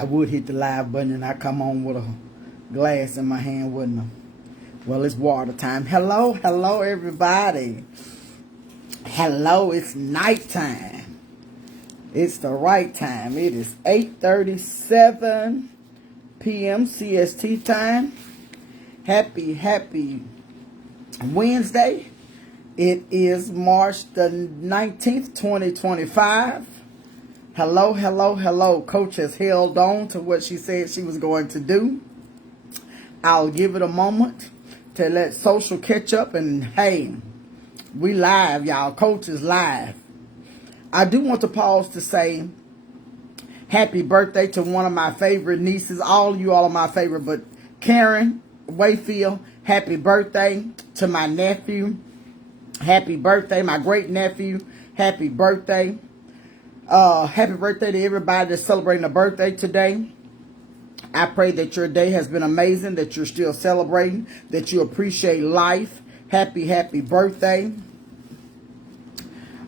I would hit the live button and I come on with a glass in my hand, wouldn't I? Well, it's water time. Hello, hello, everybody. Hello, it's nighttime. It's the right time. It is 8:37 p.m. CST time. Happy Wednesday. It is March the 19th, 2025. Hello. Coach has held on to what she said she was going to do. I'll give it a moment to let social catch up, and hey, we live, y'all. Coach is live. I do want to pause to say happy birthday to one of my favorite nieces. All of you all are my favorite, but Karen Wayfield, happy birthday to my nephew. Happy birthday, my great nephew. Happy birthday. Happy birthday to everybody that's celebrating a birthday today. I pray that your day has been amazing, that you're still celebrating, that you appreciate life. Happy birthday.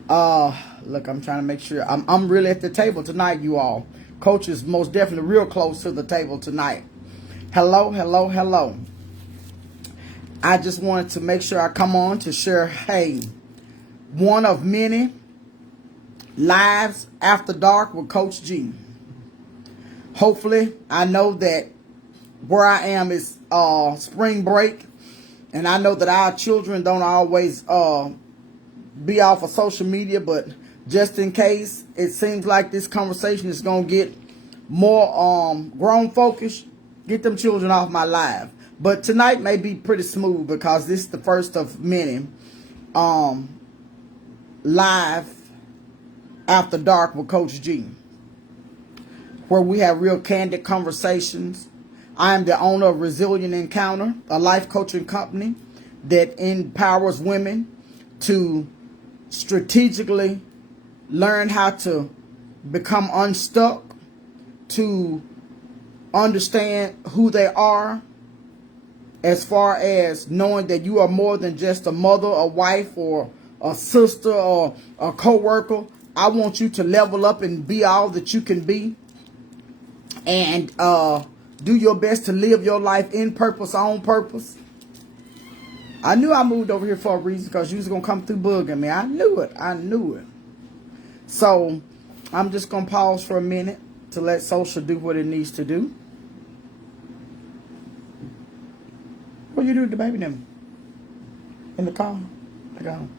Look, I'm trying to make sure. I'm really at the table tonight, you all. Coach is most definitely real close to the table tonight. Hello. I just wanted to make sure I come on to share, hey, one of many lives after dark with Coach G. Hopefully, I know that where I am is spring break, and I know that our children don't always be off of social media, but just in case, it seems like this conversation is going to get more grown focused. Get them children off my live. But tonight may be pretty smooth because this is the first of many live after dark with Coach G, where we have real candid conversations. I am the owner of Resilient Encounter, a life coaching company that empowers women to strategically learn how to become unstuck, to understand who they are, as far as knowing that you are more than just a mother, a wife, or a sister, or a co-worker. I want you to level up and be all that you can be, and do your best to live your life in purpose, on purpose. I knew I moved over here for a reason, because you was going to come through bugging me. I knew it. So I'm just going to pause for a minute to let social do what it needs to do. What you do with the baby then? In the car? I got him.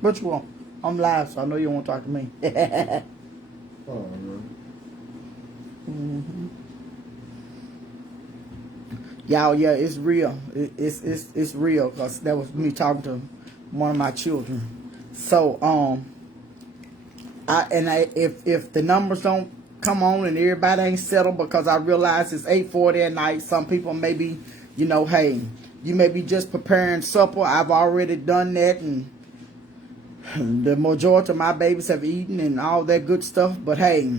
What you want? I'm live, so I know you won't talk to me. Oh, no. Y'all, yeah, it's real. It's real, because that was me talking to one of my children. So, if the numbers don't come on and everybody ain't settled, because I realize it's 8:40 at night, some people may be, hey, you may be just preparing supper. I've already done that, and the majority of my babies have eaten and all that good stuff. But hey,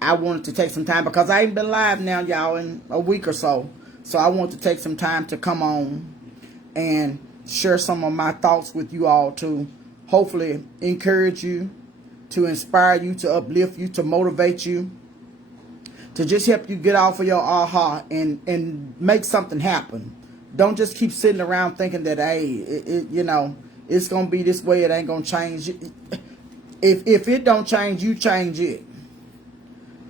I wanted to take some time, because I ain't been live now, y'all, in a week or so. So I want to take some time to come on and share some of my thoughts with you all, to hopefully encourage you, to inspire you, to uplift you, to motivate you, to just help you get off of your aha and make something happen. Don't just keep sitting around thinking that, hey, it's going to be this way, it ain't going to change. If it don't change, you change it.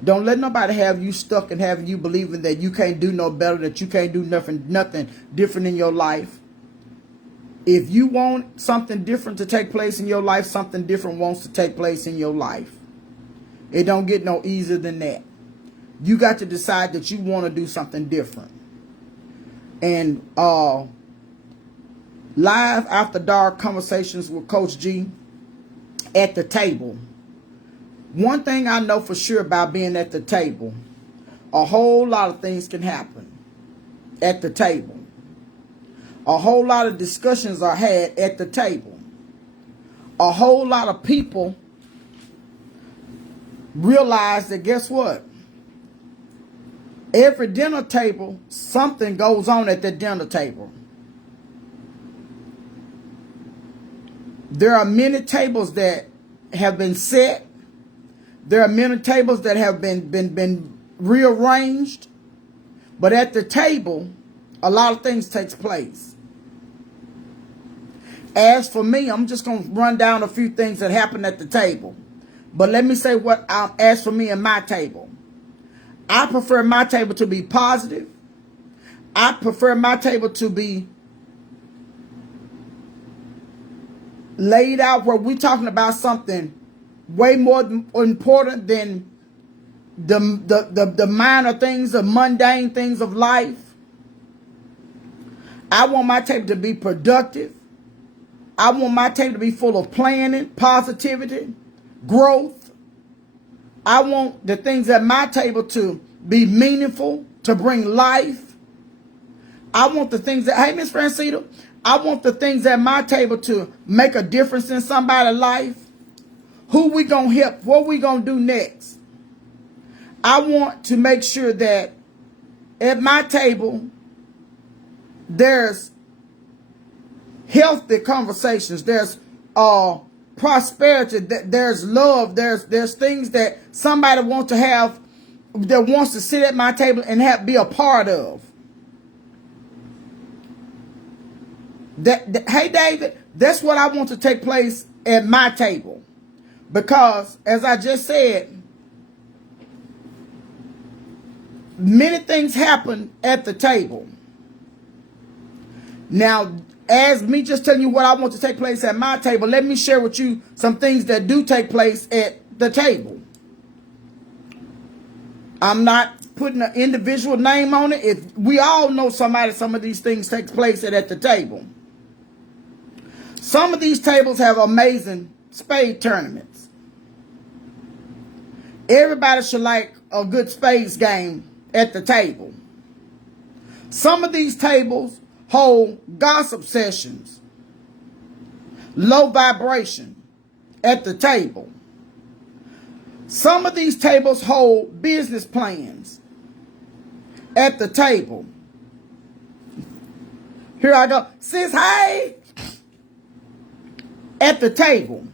Don't let nobody have you stuck and having you believing that you can't do no better, that you can't do nothing different in your life. If you want something different to take place in your life, something different wants to take place in your life. It don't get no easier than that. You got to decide that you want to do something different. And live after dark conversations with Coach G at the table. One thing I know for sure about being at the table, a whole lot of things can happen at the table. A whole lot of discussions are had at the table. A whole lot of people realize that, guess what? Every dinner table, something goes on at the dinner table. There are many tables that have been set There are many tables that have been rearranged, but at the table, a lot of things takes place. As for me, I'm just going to run down a few things that happened at the table. But let me say what, as for me and my table. I prefer my table to be positive. I prefer my table to be laid out where we're talking about something way more important than the minor things, the mundane things of life. I want my table to be productive. I want my table to be full of planning, positivity, growth. I want the things at my table to be meaningful, to bring life. I want the things that, hey, Miss Francita, I want the things at my table to make a difference in somebody's life. Who we going to help? What we going to do next? I want to make sure that at my table, there's healthy conversations. There's prosperity. There's love. There's things that somebody wants to have, that wants to sit at my table and be a part of. Hey, David, that's what I want to take place at my table. Because, as I just said, many things happen at the table. Now, as me just telling you what I want to take place at my table, let me share with you some things that do take place at the table. I'm not putting an individual name on it. If we all know somebody, some of these things take place at the table. Some of these tables have amazing spade tournaments. Everybody should like a good spades game at the table. Some of these tables hold gossip sessions, low vibration at the table. Some of these tables hold business plans at the table. Here I go. Sis, hey! At the table.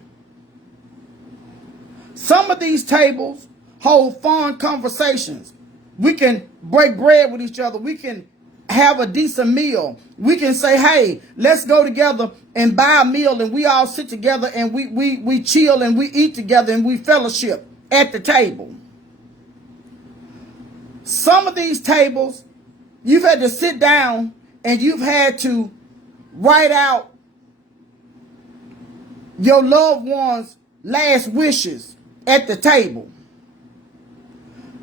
Some of these tables hold fun conversations. We can break bread with each other. We can have a decent meal. We can say, hey, let's go together and buy a meal, and we all sit together and we chill and we eat together and we fellowship at the table. Some of these tables, you've had to sit down and you've had to write out your loved one's last wishes at the table.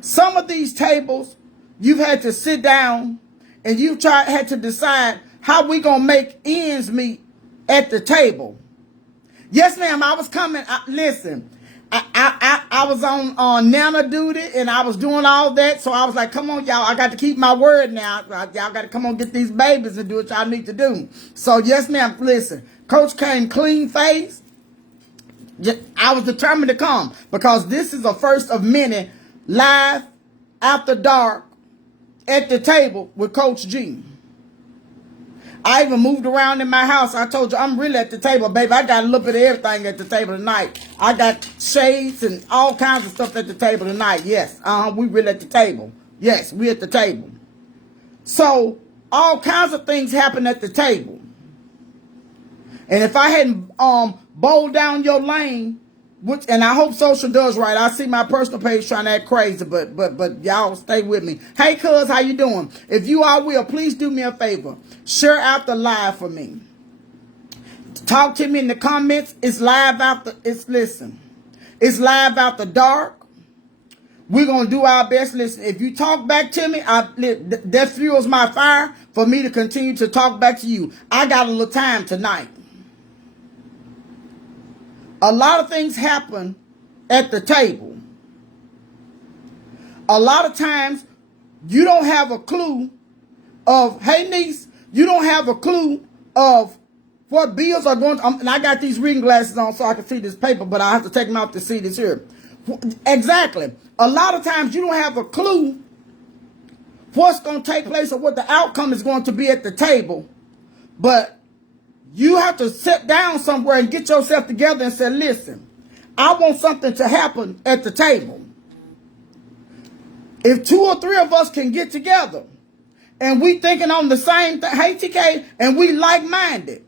Some of these tables, you've had to sit down and you've had to decide how we gonna make ends meet at the table. Yes, ma'am. I was coming. Listen, I was on Nana duty and I was doing all that. So I was like, come on, y'all. I got to keep my word now. Y'all got to come on, get these babies and do what y'all need to do. So yes, ma'am. Listen, Coach came clean face. I was determined to come because this is a first of many live after dark at the table with Coach G. I even moved around in my house. I told you I'm really at the table, baby. I got a little bit of everything at the table tonight. I got shades and all kinds of stuff at the table tonight. Yes, we really at the table. Yes, we at the table. So all kinds of things happen at the table. And if I hadn't bowled down your lane, which, and I hope social does right. I see my personal page trying to act crazy, but y'all stay with me. Hey, cuz, how you doing? If you all will, please do me a favor. Share out the live for me. Talk to me in the comments. It's live after. It's live after dark. We're gonna do our best. Listen, if you talk back to me, that fuels my fire for me to continue to talk back to you. I got a little time tonight. A lot of things happen at the table. A lot of times, you don't have a clue of, hey, niece, you don't have a clue of what bills are going to, and I got these reading glasses on so I can see this paper, but I have to take them out to see this here. Exactly. A lot of times, you don't have a clue what's going to take place or what the outcome is going to be at the table, but you have to sit down somewhere and get yourself together and say, listen, I want something to happen at the table. If 2 or 3 of us can get together and we thinking on the same thing, hey TK, and we like-minded,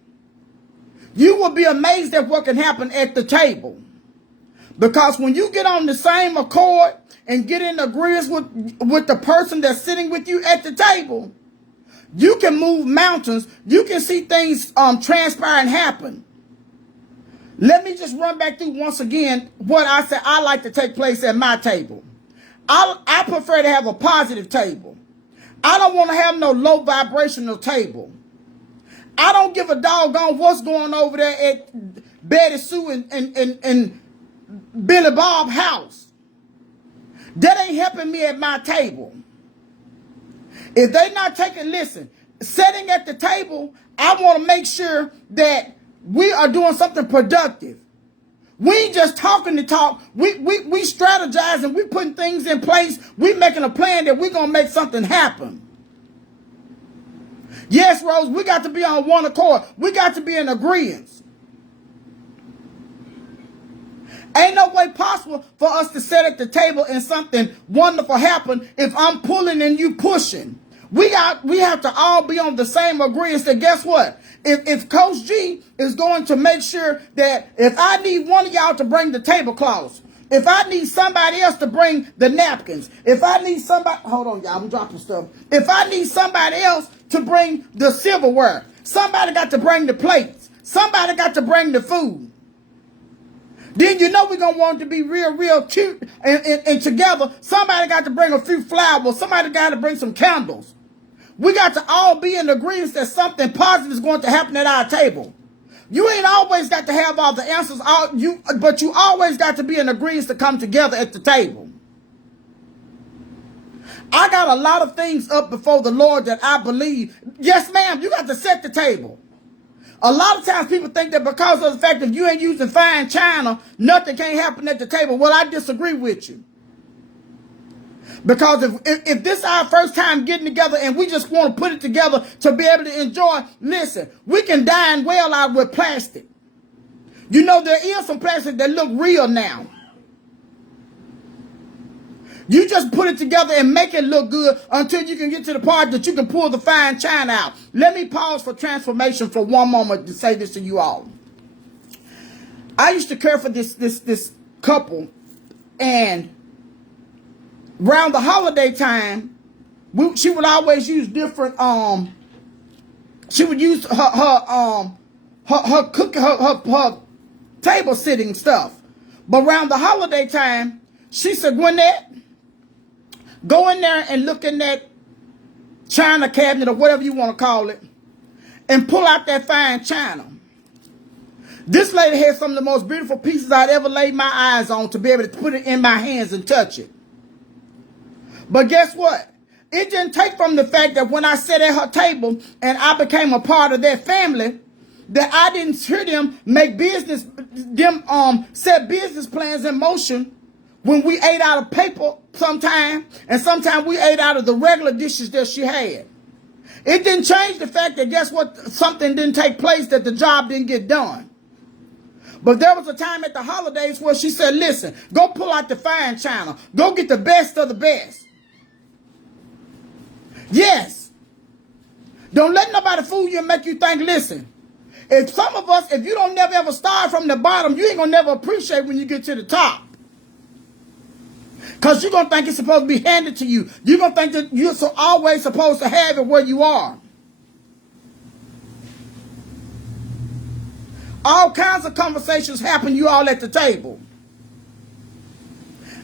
you will be amazed at what can happen at the table. Because when you get on the same accord and get in agreement with the person that's sitting with you at the table, you can move mountains. You can see things transpire and happen. Let me just run back through once again what I said I like to take place at my table. I prefer to have a positive table. I don't want to have no low vibrational table. I don't give a doggone what's going over there at Betty Sue and Billy Bob's house. That ain't helping me at my table. If they not taking, listen, sitting at the table, I want to make sure that we are doing something productive. We ain't just talking to talk. We strategizing. We putting things in place. We making a plan that we're going to make something happen. Yes, Rose, we got to be on one accord. We got to be in agreement. Ain't no way possible for us to sit at the table and something wonderful happen if I'm pulling and you pushing. We have to all be on the same agreement that guess what? If Coach G is going to make sure that if I need one of y'all to bring the tablecloths, if I need somebody else to bring the napkins, if I need somebody, hold on y'all, I'm dropping stuff. If I need somebody else to bring the silverware, somebody got to bring the plates, somebody got to bring the food. Then you know we're going to want it to be real cute and together. Somebody got to bring a few flowers. Somebody got to bring some candles. We got to all be in agreement that something positive is going to happen at our table. You ain't always got to have all the answers, but you always got to be in agreement to come together at the table. I got a lot of things up before the Lord that I believe. Yes, ma'am, you got to set the table. A lot of times people think that because of the fact that you ain't using fine china, nothing can't happen at the table. Well, I disagree with you. Because if this is our first time getting together and we just want to put it together to be able to enjoy, listen, we can dine well out with plastic. You know, there is some plastic that look real now. You just put it together and make it look good until you can get to the part that you can pull the fine china out. Let me pause for transformation for one moment to say this to you all. I used to care for this couple, and around the holiday time, she would always use different she would use her table sitting stuff. But around the holiday time, she said, Gwinnett, go in there and look in that china cabinet or whatever you want to call it and pull out that fine china. This lady had some of the most beautiful pieces I'd ever laid my eyes on to be able to put it in my hands and touch it. But guess what? It didn't take from the fact that when I sat at her table and I became a part of their family, that I didn't hear them set business plans in motion when we ate out of paper sometime, and sometimes we ate out of the regular dishes that she had. It didn't change the fact that guess what? Something didn't take place, that the job didn't get done. But there was a time at the holidays where she said, listen, go pull out the fine china. Go get the best of the best. Yes. Don't let nobody fool you and make you think, listen, if some of us, if you don't never ever start from the bottom, you ain't going to never appreciate when you get to the top. Because you're going to think it's supposed to be handed to you. You're going to think that you're always supposed to have it where you are. All kinds of conversations happen you all at the table.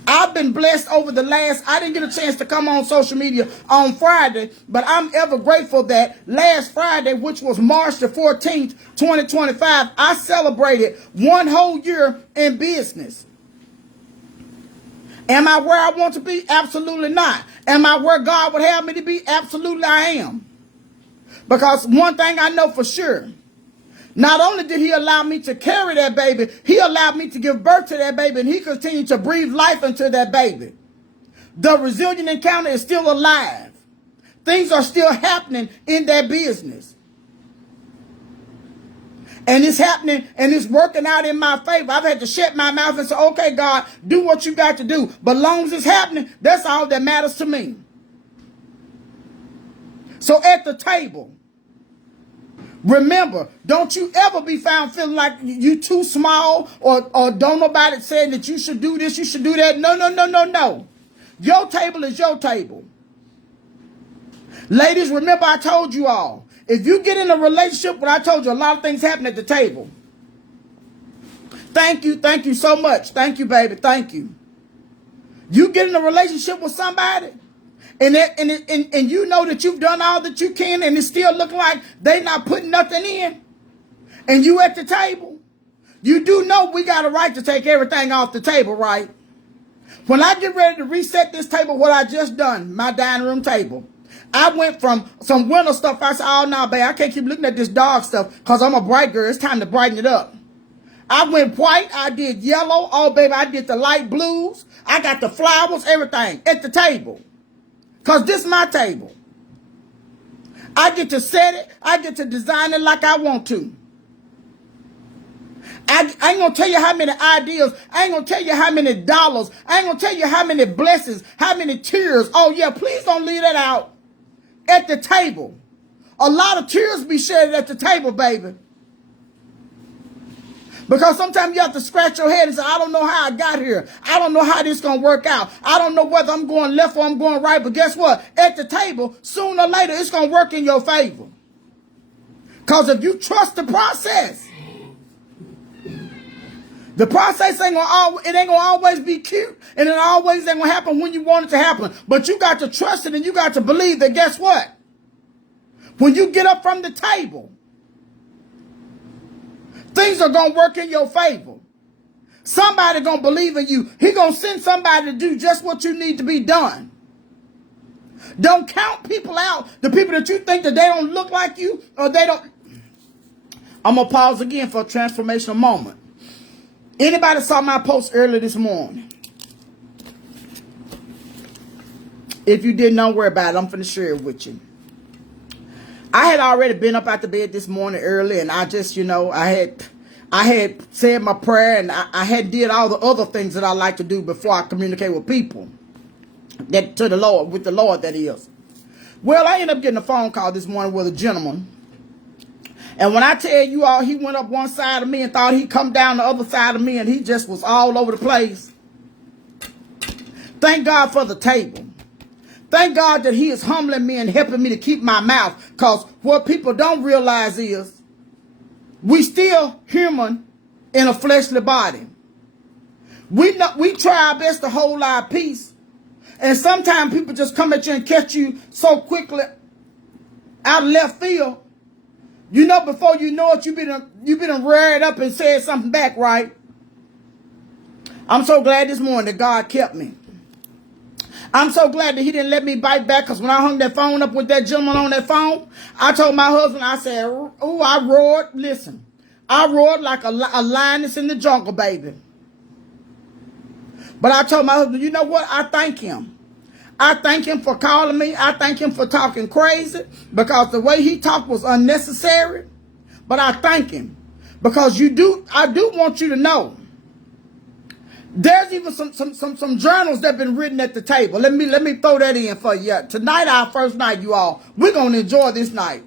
I've been blessed over the last, I didn't get a chance to come on social media on Friday, but I'm ever grateful that last Friday, which was March the 14th, 2025, I celebrated 1 whole year in business. Am I where I want to be? Absolutely not. Am I where God would have me to be? Absolutely I am. Because one thing I know for sure, not only did he allow me to carry that baby, he allowed me to give birth to that baby, and he continued to breathe life into that baby. The resilient encounter is still alive. Things are still happening in that business. And it's happening and it's working out in my favor. I've had to shut my mouth and say, okay, God, do what you got to do. But long as it's happening, that's all that matters to me. So at the table, remember, don't you ever be found feeling like you too small or don't nobody saying that you should do this, you should do that. No, no, no, no, no. Your table is your table. Ladies, remember I told you all, if you get in a relationship, when I told you a lot of things happen at the table. Thank you so much. Thank you, baby. Thank you. You get in a relationship with somebody, and you know that you've done all that you can, and it still looking like they not putting nothing in, and you at the table. You do know we got a right to take everything off the table, right? When I get ready to reset this table, what I just done, my dining room table, I went from some winter stuff. I said, oh, no, babe, I can't keep looking at this dark stuff because I'm a bright girl. It's time to brighten it up. I went white. I did yellow. Oh, baby, I did the light blues. I got the flowers, everything at the table because this is my table. I get to set it. I get to design it like I want to. I ain't going to tell you how many ideas. I ain't going to tell you how many dollars. I ain't going to tell you how many blessings, how many tears. Oh, yeah, please don't leave that out. At the table. A lot of tears be shed at the table, baby. Because sometimes you have to scratch your head and say, I don't know how I got here. I don't know how this is going to work out. I don't know whether I'm going left or I'm going right. But guess what? At the table, sooner or later, it's going to work in your favor. Because if you trust the process, the process ain't gonna always be cute, and it always ain't gonna happen when you want it to happen. But you got to trust it, and you got to believe that. Guess what? When you get up from the table, things are gonna work in your favor. Somebody gonna believe in you. He gonna send somebody to do just what you need to be done. Don't count people out. The people that you think that they don't look like you or they don't. I'm gonna pause again for a transformational moment. Anybody saw my post earlier this morning? If you didn't, don't worry about it. I'm finna share it with you. I had already been up out the bed this morning early, and I just, I had said my prayer, and I had did all the other things that I like to do before I communicate with people. That to the Lord, with the Lord, that is. Well, I ended up getting a phone call this morning with a gentleman. And when I tell you all, he went up one side of me and thought he'd come down the other side of me, and he just was all over the place. Thank God for the table. Thank God that he is humbling me and helping me to keep my mouth. Because what people don't realize is we still human in a fleshly body. We try our best to hold our peace. And sometimes people just come at you and catch you so quickly out of left field. Before you know it, you've been reared up and said something back, right? I'm so glad this morning that God kept me. I'm so glad that he didn't let me bite back, because when I hung that phone up with that gentleman on that phone, I told my husband, I said, oh, I roared. Listen, I roared like a lioness in the jungle, baby. But I told my husband, you know what? I thank him. I thank him for calling me. I thank him for talking crazy, because the way he talked was unnecessary. But I thank him because I do want you to know. There's even some journals that have been written at the table. Let me throw that in for you. Tonight, our first night, you all. We're gonna enjoy this night.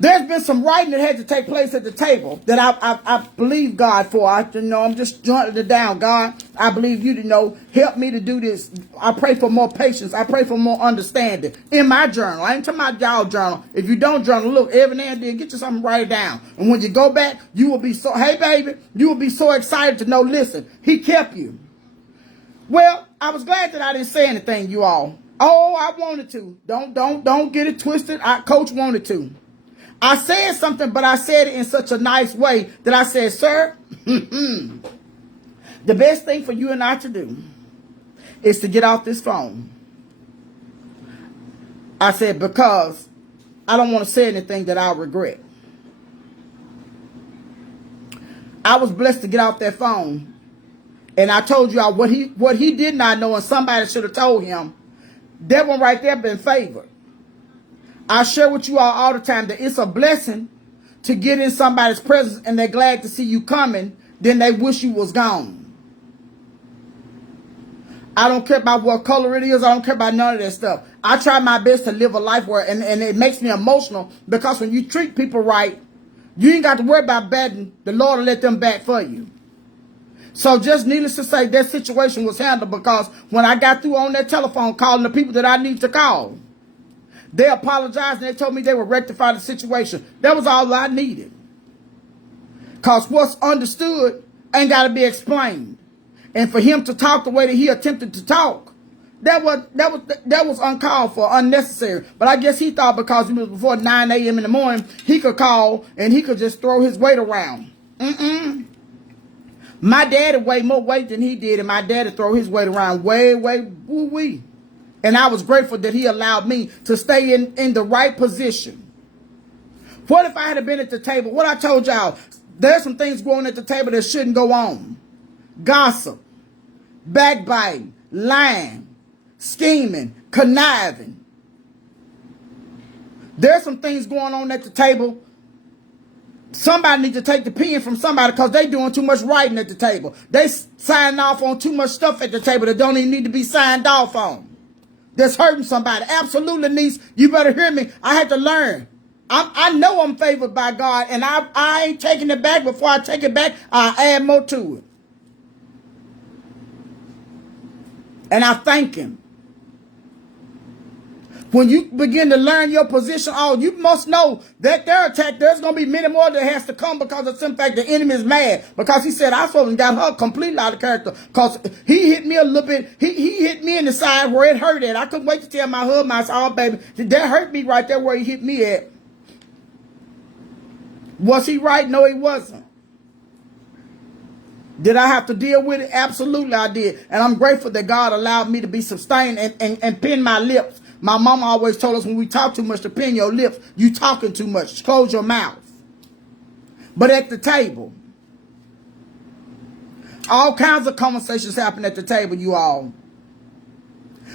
There's been some writing that had to take place at the table that I believe God for. I'm just jotting it down. God, I believe you to help me to do this. I pray for more patience. I pray for more understanding in my journal. I ain't talking about y'all journal. If you don't journal, look, every now and then, get you something, write it down. And when you go back, you will be hey baby, you will be so excited to know, listen, he kept you. Well, I was glad that I didn't say anything, you all. Oh, I wanted to. Don't get it twisted. Coach wanted to. I said something, but I said it in such a nice way that I said, sir, the best thing for you and I to do is to get off this phone. I said, because I don't want to say anything that I'll regret. I was blessed to get off that phone. And I told you all what he did not know, and somebody should have told him. That one right there been favored. I share with you all the time that it's a blessing to get in somebody's presence and they're glad to see you coming than they wish you was gone. I don't care about what color it is. I don't care about none of that stuff. I try my best to live a life where, and it makes me emotional because when you treat people right, you ain't got to worry about betting. The Lord will let them back for you. So just needless to say, that situation was handled because when I got through on that telephone calling the people that I need to call, they apologized and they told me they would rectify the situation. That was all I needed. Because what's understood ain't got to be explained. And for him to talk the way that he attempted to talk, that was uncalled for, unnecessary. But I guess he thought because it was before 9 a.m. in the morning, he could call and he could just throw his weight around. My daddy weighed more weight than he did, and my daddy throw his weight around way, woo-wee. And I was grateful that he allowed me to stay in the right position. What if I had been at the table? What I told y'all, there's some things going at the table that shouldn't go on. Gossip, backbiting, lying, scheming, conniving. There's some things going on at the table. Somebody needs to take the pen from somebody because they doing too much writing at the table. They signing off on too much stuff at the table that don't even need to be signed off on. That's hurting somebody. Absolutely, niece. You better hear me. I had to learn. I know I'm favored by God, and I ain't taking it back. Before I take it back, I add more to it. And I thank him. When you begin to learn your position, you must know that their attack, there's going to be many more that has to come because of some fact the enemy is mad. Because he said, I supposed to got her completely out of character. Because he hit me a little bit. He hit me in the side where it hurt at. I couldn't wait to tell my husband, I said, oh, baby, that hurt me right there where he hit me at. Was he right? No, he wasn't. Did I have to deal with it? Absolutely, I did. And I'm grateful that God allowed me to be sustained and pin my lips. My mama always told us when we talk too much to pin your lips, you talking too much. Close your mouth. But at the table, all kinds of conversations happen at the table, you all.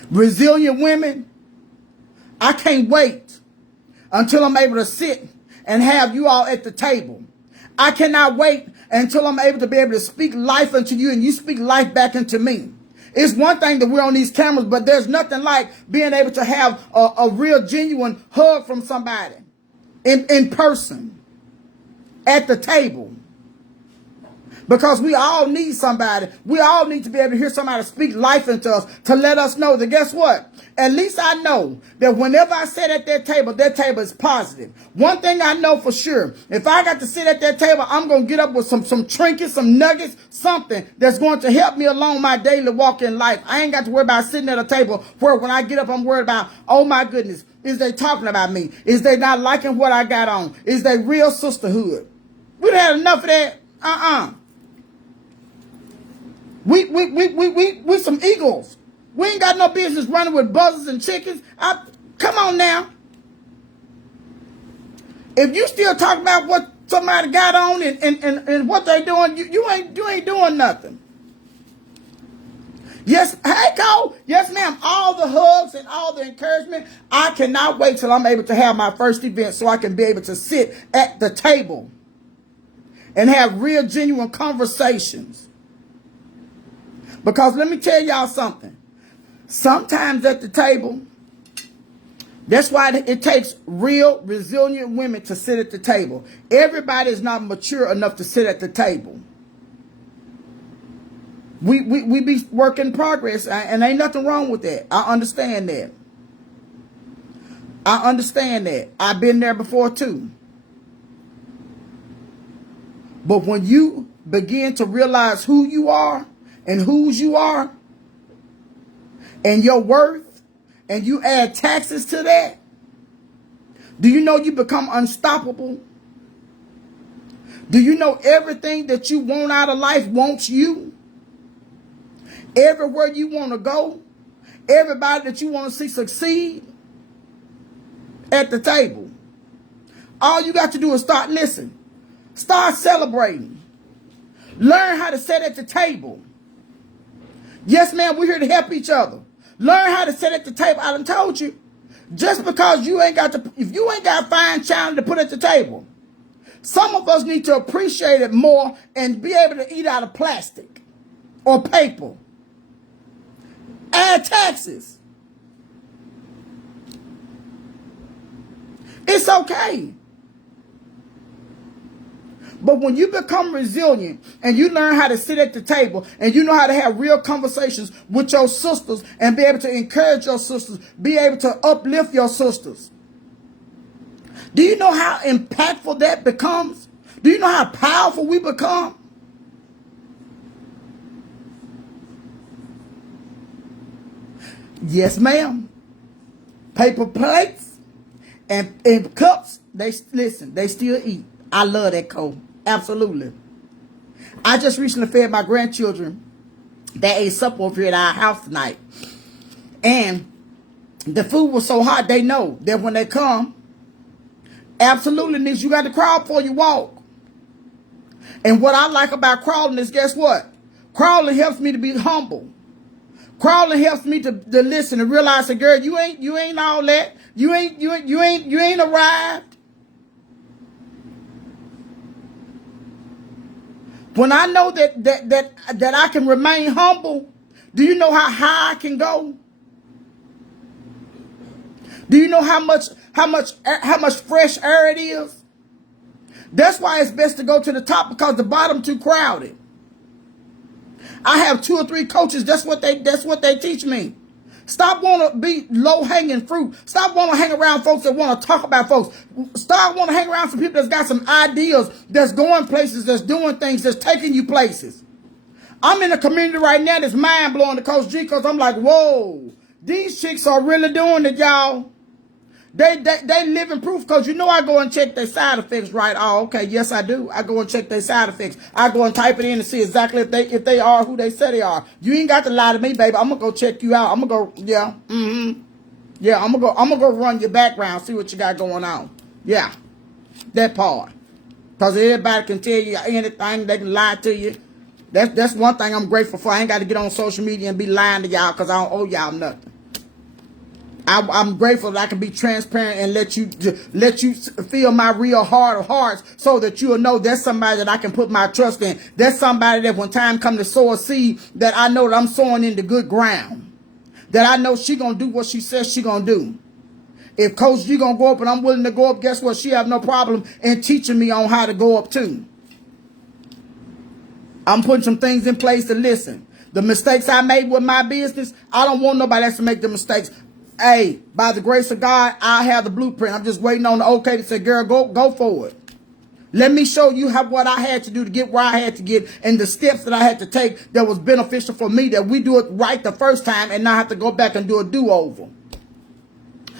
Resilient women, I can't wait until I'm able to sit and have you all at the table. I cannot wait until I'm able to speak life unto you and you speak life back into me. It's one thing that we're on these cameras, but there's nothing like being able to have a real genuine hug from somebody in person at the table. Because we all need somebody. We all need to be able to hear somebody speak life into us to let us know that guess what? At least I know that whenever I sit at that table is positive. One thing I know for sure, if I got to sit at that table, I'm going to get up with some trinkets, some nuggets, something that's going to help me along my daily walk in life. I ain't got to worry about sitting at a table where when I get up, I'm worried about, oh my goodness, is they talking about me? Is they not liking what I got on? Is they real sisterhood? We've had enough of that. We some eagles. We ain't got no business running with buzzards and chickens. Come on now. If you still talking about what somebody got on and what they doing, you ain't doing nothing. Yes, hey Cole. Yes, ma'am. All the hugs and all the encouragement. I cannot wait till I'm able to have my first event so I can be able to sit at the table and have real genuine conversations. Because let me tell y'all something. Sometimes at the table, that's why it takes real, resilient women to sit at the table. Everybody is not mature enough to sit at the table. We be work in progress, and ain't nothing wrong with that. I understand that. I understand that. I've been there before too. But when you begin to realize who you are and whose you are and your worth, and you add taxes to that, do you know you become unstoppable? Do you know everything that you want out of life wants you? Everywhere you want to go, everybody that you want to see succeed at the table. All you got to do is start listening. Start celebrating. Learn how to sit at the table. Yes, ma'am, we're here to help each other. Learn how to sit at the table. I done told you. Just because you ain't got if you ain't got fine china to put at the table, Some of us need to appreciate it more and be able to eat out of plastic or paper. Add taxes. It's okay. But when you become resilient and you learn how to sit at the table and you know how to have real conversations with your sisters and be able to encourage your sisters, be able to uplift your sisters. Do you know how impactful that becomes? Do you know how powerful we become? Yes, ma'am. Paper plates and cups, they still eat. I love that code. Absolutely. I just recently fed my grandchildren. They ate supper over here at our house tonight. And the food was so hot, they know that when they come, absolutely, niece, you got to crawl before you walk. And what I like about crawling is, guess what? Crawling helps me to be humble. Crawling helps me to listen and realize that, girl, you ain't all that. You ain't arrived. When I know that I can remain humble, do you know how high I can go? Do you know how much fresh air it is? That's why it's best to go to the top, because the bottom too crowded. I have 2 or 3 coaches. That's what they teach me. Stop wanting to be low-hanging fruit. Stop wanting to hang around folks that want to talk about folks. Stop wanting to hang around some people that's got some ideas, that's going places, that's doing things, that's taking you places. I'm in a community right now that's mind-blowing to Coach G, because I'm like, whoa, these chicks are really doing it, y'all. They living proof, because you know I go and check their side effects, right? Oh, okay, yes I do. I go and check their side effects. I go and type it in and see exactly if they are who they say they are. You ain't got to lie to me, baby. I'm gonna go check you out. I'm gonna go, yeah, yeah. I'm gonna go run your background, see what you got going on. Yeah, that part. Because everybody can tell you anything. They can lie to you. That's one thing I'm grateful for. I ain't got to get on social media and be lying to y'all, because I don't owe y'all nothing. I'm grateful that I can be transparent and let you feel my real heart of hearts, so that you'll know that's somebody that I can put my trust in. That's somebody that when time comes to sow a seed, that I know that I'm sowing into good ground. That I know she gonna do what she says she gonna do. If Coach G gonna go up and I'm willing to go up, guess what? She have no problem in teaching me on how to go up too. I'm putting some things in place to listen. The mistakes I made with my business, I don't want nobody else to make the mistakes. Hey, by the grace of God, I have the blueprint. I'm just waiting on the okay to say, girl, go for it. Let me show you what I had to do to get where I had to get, and the steps that I had to take that was beneficial for me, that we do it right the first time and not have to go back and do a do-over.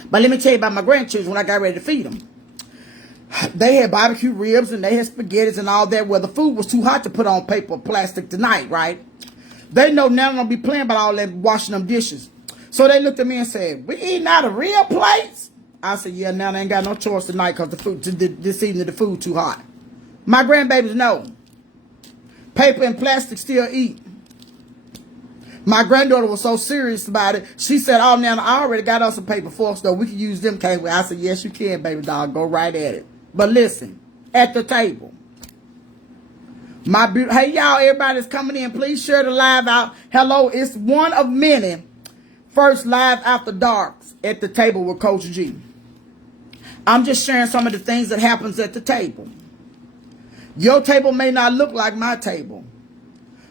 But let me tell you about my grandchildren when I got ready to feed them. They had barbecue ribs and they had spaghettis and all that. Well, the food was too hot to put on paper or plastic tonight, right? They know now I'm going to be playing about all that washing them dishes. So they looked at me and said, we eating out of real plates? I said, yeah, now they ain't got no choice tonight, because the food this evening the food too hot. My grandbabies know. Paper and plastic still eat. My granddaughter was so serious about it. She said, oh, now I already got us some paper forks, though. We can use them, can't we? I said, yes, you can, baby dog. Go right at it. But listen, at the table. Hey, y'all, everybody that's coming in, please share the live out. Hello, it's one of many first live after darks at the table with Coach G. I'm just sharing some of the things that happens at the table. Your table may not look like my table,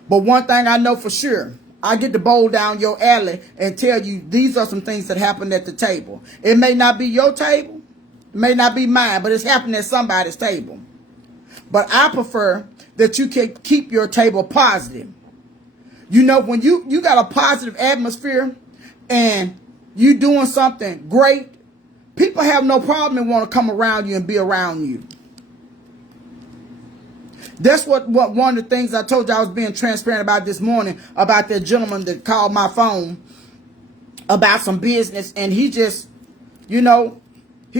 but one thing I know for sure, I get to bowl down your alley and tell you these are some things that happened at the table. It may not be your table, it may not be mine, but it's happening at somebody's table. But I prefer that you can keep your table positive. You know, when you got a positive atmosphere and you doing something great, people have no problem and want to come around you and be around you. That's what one of the things I told you I was being transparent about this morning, about that gentleman that called my phone about some business, and he just, he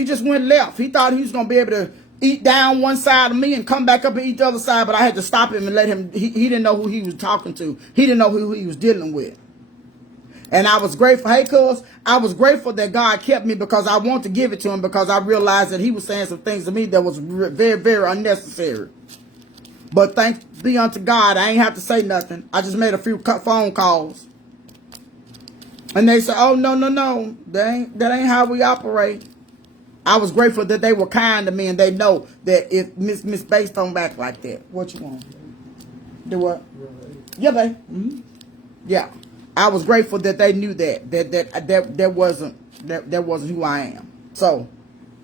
just went left. He thought he was going to be able to eat down one side of me and come back up and eat the other side, but I had to stop him and let him, he didn't know who he was talking to. He didn't know who he was dealing with. And I was grateful. Hey, cuz, I was grateful that God kept me because I want to give it to him because I realized that he was saying some things to me that was very, very unnecessary. But thanks be unto God, I ain't have to say nothing. I just made a few phone calls. And they said, oh, no, no, no. That ain't how we operate. I was grateful that they were kind to me and they know that if Miss Bates don't back like that. What you want? Do what? Yeah, babe. Mm-hmm. Yeah. I was grateful that they knew that wasn't who I am. So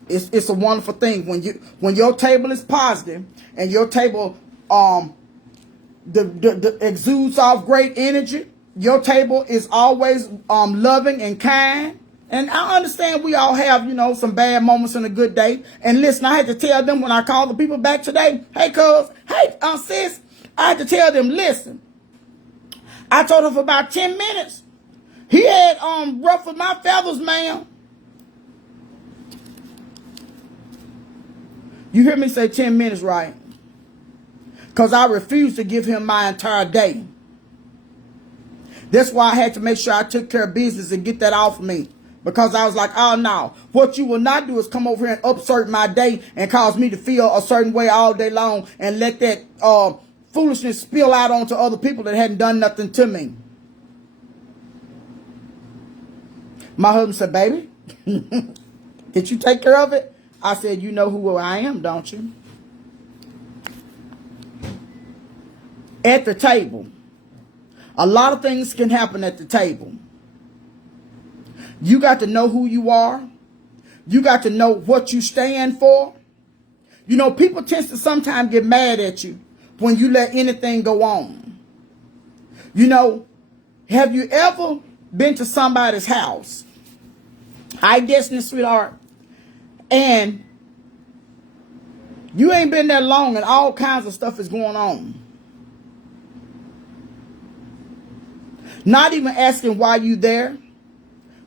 it's a wonderful thing when your table is positive and your table the exudes off great energy. Your table is always loving and kind. And I understand we all have, some bad moments in a good day. And listen, I had to tell them when I called the people back today, hey, cuz, hey, sis, I had to tell them, listen, I told him for about 10 minutes. He had ruffled my feathers, ma'am. You hear me say 10 minutes, right? Because I refused to give him my entire day. That's why I had to make sure I took care of business and get that off me. Because I was like, oh, no. What you will not do is come over here and upsert my day and cause me to feel a certain way all day long and let that foolishness spill out onto other people that hadn't done nothing to me. My husband said, baby, did you take care of it? I said, you know who I am, don't you? At the table. A lot of things can happen at the table. You got to know who you are. You got to know what you stand for. People tend to sometimes get mad at you when you let anything go on. Have you ever been to somebody's house? Hi, Destiny, sweetheart. And you ain't been there long and all kinds of stuff is going on. Not even asking why you there.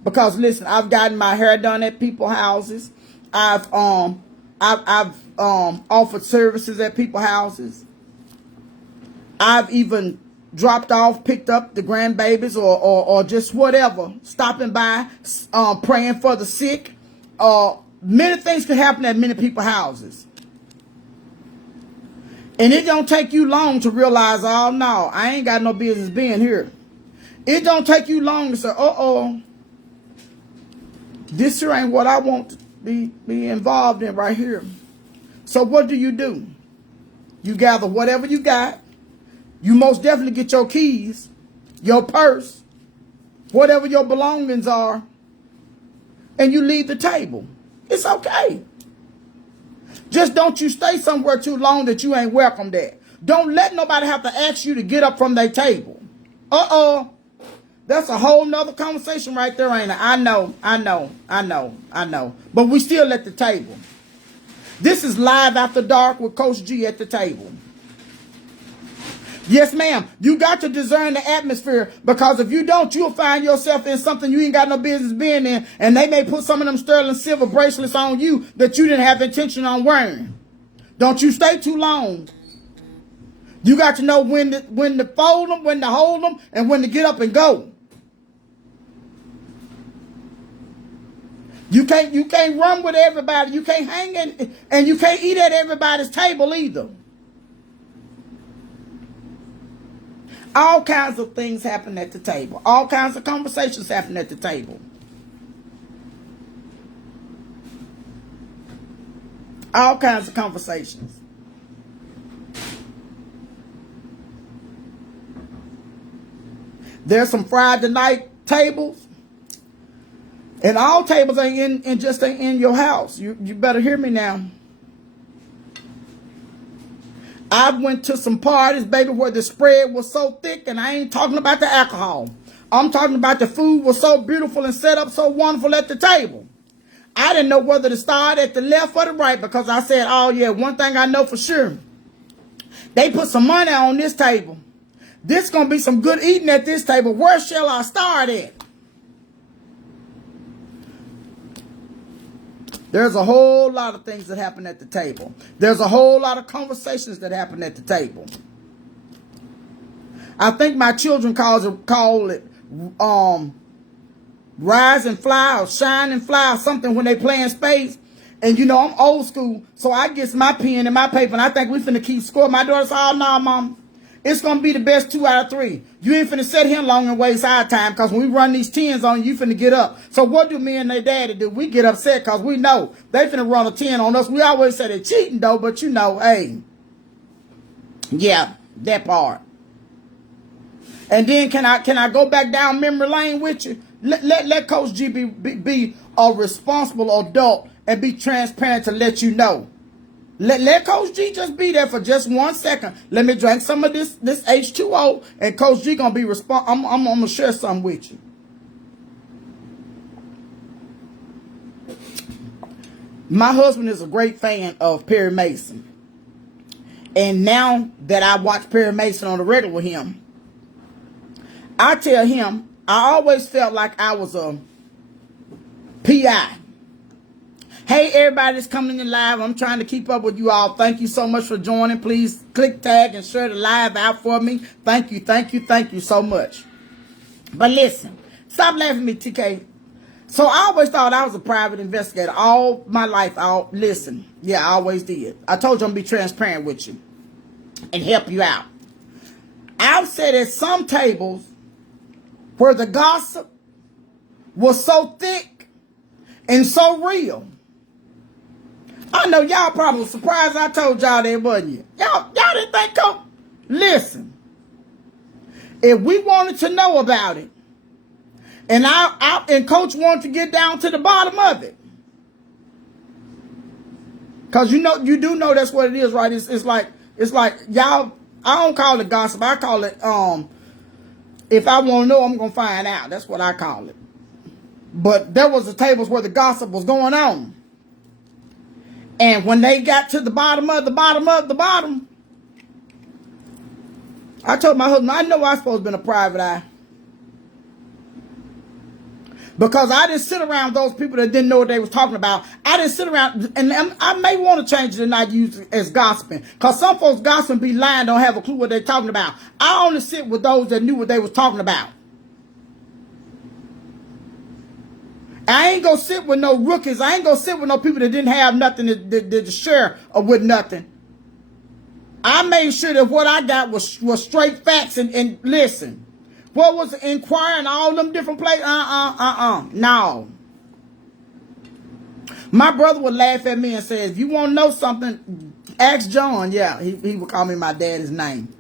Because listen, I've gotten my hair done at people's houses. I've offered services at people's houses. I've even dropped off, picked up the grandbabies or just whatever, stopping by, praying for the sick. Many things can happen at many people's houses. And it don't take you long to realize, oh no, I ain't got no business being here. It don't take you long to say, this here ain't what I want to be involved in right here. So what do? You gather whatever you got. You most definitely get your keys, your purse, whatever your belongings are, and you leave the table. It's okay. Just don't you stay somewhere too long that you ain't welcomed at. Don't let nobody have to ask you to get up from their table. That's a whole nother conversation right there, ain't it? I know. But we still at the table. This is Live After Dark with Coach G at the table. Yes, ma'am. You got to discern the atmosphere because if you don't, you'll find yourself in something you ain't got no business being in, and they may put some of them sterling silver bracelets on you that you didn't have intention on wearing. Don't you stay too long. You got to know when to fold them, when to hold them, and when to get up and go. You can't run with everybody. You can't hang in, and you can't eat at everybody's table either. All kinds of things happen at the table. All kinds of conversations happen at the table. All kinds of conversations. There's some Friday night tables. And all tables ain't in your house. You better hear me now. I went to some parties, baby, where the spread was so thick, and I ain't talking about the alcohol. I'm talking about the food was so beautiful and set up so wonderful at the table. I didn't know whether to start at the left or the right because I said, oh yeah, one thing I know for sure. They put some money on this table. This gonna be some good eating at this table. Where shall I start at? There's a whole lot of things that happen at the table. There's a whole lot of conversations that happen at the table. I think my children call it rise and fly or shine and fly or something when they playing spades. And you know, I'm old school, so I get my pen and my paper, and I think we finna keep score. My daughter said, oh, no, Mom. It's going to be the best 2 out of 3. You ain't finna sit here long and waste our time, because when we run these 10s on you, finna get up. So what do me and their daddy do? We get upset because we know they finna run a 10 on us. We always say they're cheating, though, but you know, hey, yeah, that part. And then can I go back down memory lane with you? Let Coach G be a responsible adult and be transparent to let you know. Let Coach G just be there for just 1 second. Let me drink some of this H2O, and Coach G gonna be I'm gonna share something with you. My husband is a great fan of Perry Mason, and now that I watch Perry Mason on the regular with him, I tell him I always felt like I was a PI. Hey, everybody that's coming in live. I'm trying to keep up with you all. Thank you so much for joining. Please click tag and share the live out for me. Thank you so much. But listen, stop laughing at me, TK. So I always thought I was a private investigator all my life. Listen, yeah, I always did. I told you I'm going to be transparent with you and help you out. I've said at some tables where the gossip was so thick and so real. I know y'all probably surprised I told y'all that, wasn't you? Y'all didn't think, Coach. Listen, if we wanted to know about it, and Coach wanted to get down to the bottom of it, because you do know that's what it is, right? It's like y'all. I don't call it gossip. I call it if I want to know, I'm gonna find out. That's what I call it. But there was the tables where the gossip was going on. And when they got to the bottom of the bottom, I told my husband, I know I'm supposed to be a private eye. Because I didn't sit around those people that didn't know what they was talking about. I didn't sit around, and I may want to change it and not use it as gossiping. Because some folks gossiping be lying, don't have a clue what they're talking about. I only sit with those that knew what they was talking about. I ain't gonna sit with no rookies. I ain't gonna sit with no people that didn't have nothing to share or with nothing. I made sure that what I got was straight facts and listen. What was inquiring all them different places? No. My brother would laugh at me and say, if you want to know something, ask John. Yeah, he would call me my daddy's name.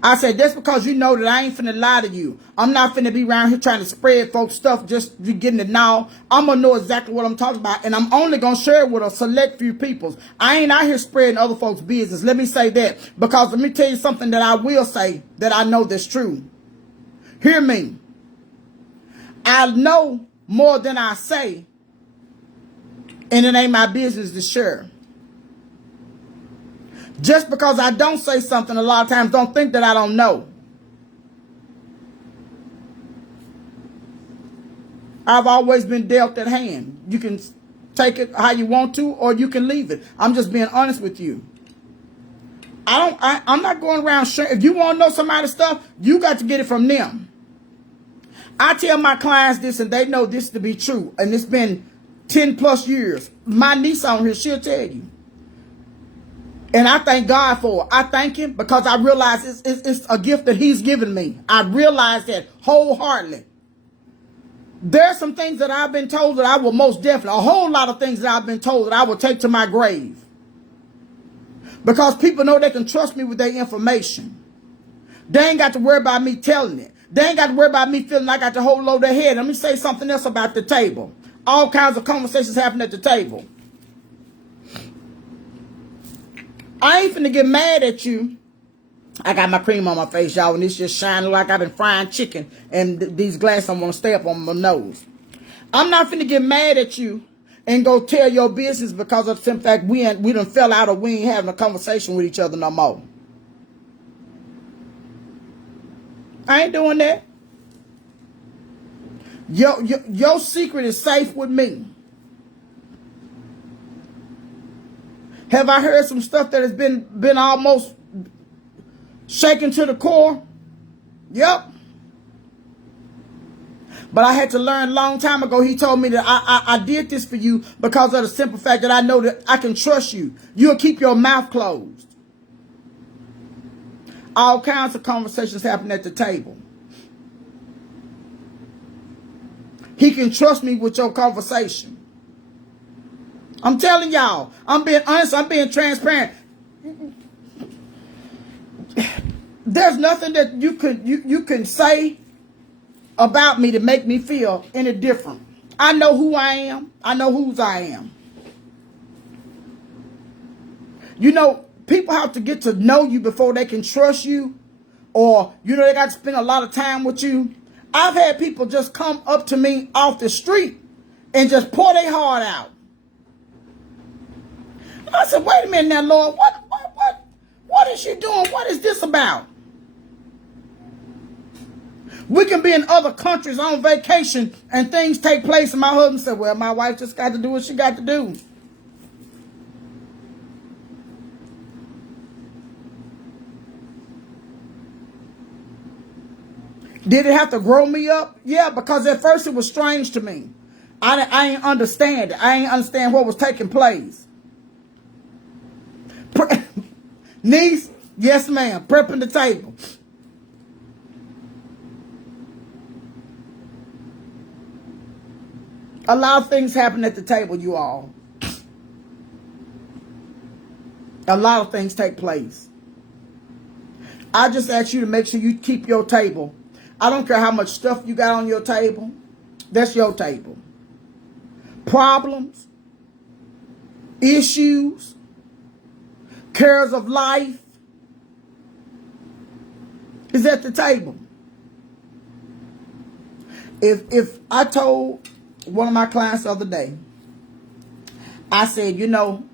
I said, that's because you know that I ain't finna lie to you. I'm not finna be around here trying to spread folks stuff just to getting it now. I'm gonna know exactly what I'm talking about, and I'm only gonna share it with a select few people. I ain't out here spreading other folks' business. Let me say that, because let me tell you something that I will say that I know that's true. Hear me. I know more than I say, and it ain't my business to share. Just because I don't say something a lot of times, don't think that I don't know. I've always been dealt that hand. You can take it how you want to, or you can leave it. I'm just being honest with you. I'm not going around sharing. If you want to know somebody's stuff, you got to get it from them. I tell my clients this, and they know this to be true. And it's been 10 plus years. My niece on here, she'll tell you. And I thank God for it. I thank him because I realize it's a gift that he's given me. I realize that wholeheartedly. There's some things that I've been told that I will most definitely, a whole lot of things that I've been told that I will take to my grave. Because people know they can trust me with their information. They ain't got to worry about me telling it. They ain't got to worry about me feeling like I got to hold low their head. Let me say something else about the table. All kinds of conversations happen at the table. I ain't finna get mad at you. I got my cream on my face, y'all, and it's just shining like I've been frying chicken. And these glasses, I'm gonna stay up on my nose. I'm not finna get mad at you and go tell your business because of the simple fact we done fell out or we ain't having a conversation with each other no more. I ain't doing that. Your secret is safe with me. Have I heard some stuff that has been almost shaken to the core? Yep. But I had to learn a long time ago. He told me that I did this for you because of the simple fact that I know that I can trust you. You'll keep your mouth closed. All kinds of conversations happen at the table. He can trust me with your conversation. I'm telling y'all. I'm being honest. I'm being transparent. There's nothing that you can say about me to make me feel any different. I know who I am. I know whose I am. You know, people have to get to know you before they can trust you. Or, you know, they got to spend a lot of time with you. I've had people just come up to me off the street and just pour their heart out. And I said, wait a minute now, Lord, what is she doing? What is this about? We can be in other countries on vacation and things take place, and my husband said, well, my wife just got to do what she got to do. Did it have to grow me up? Yeah, because at first it was strange to me. I ain't understand it. I ain't understand what was taking place. Niece, yes ma'am, prepping the table. A lot of things happen at the table, you all. A lot of things take place. I just ask you to make sure you keep your table. I don't care how much stuff you got on your table. That's your table. Problems, issues, cares of life is at the table. If I told one of my clients the other day, I said, you know,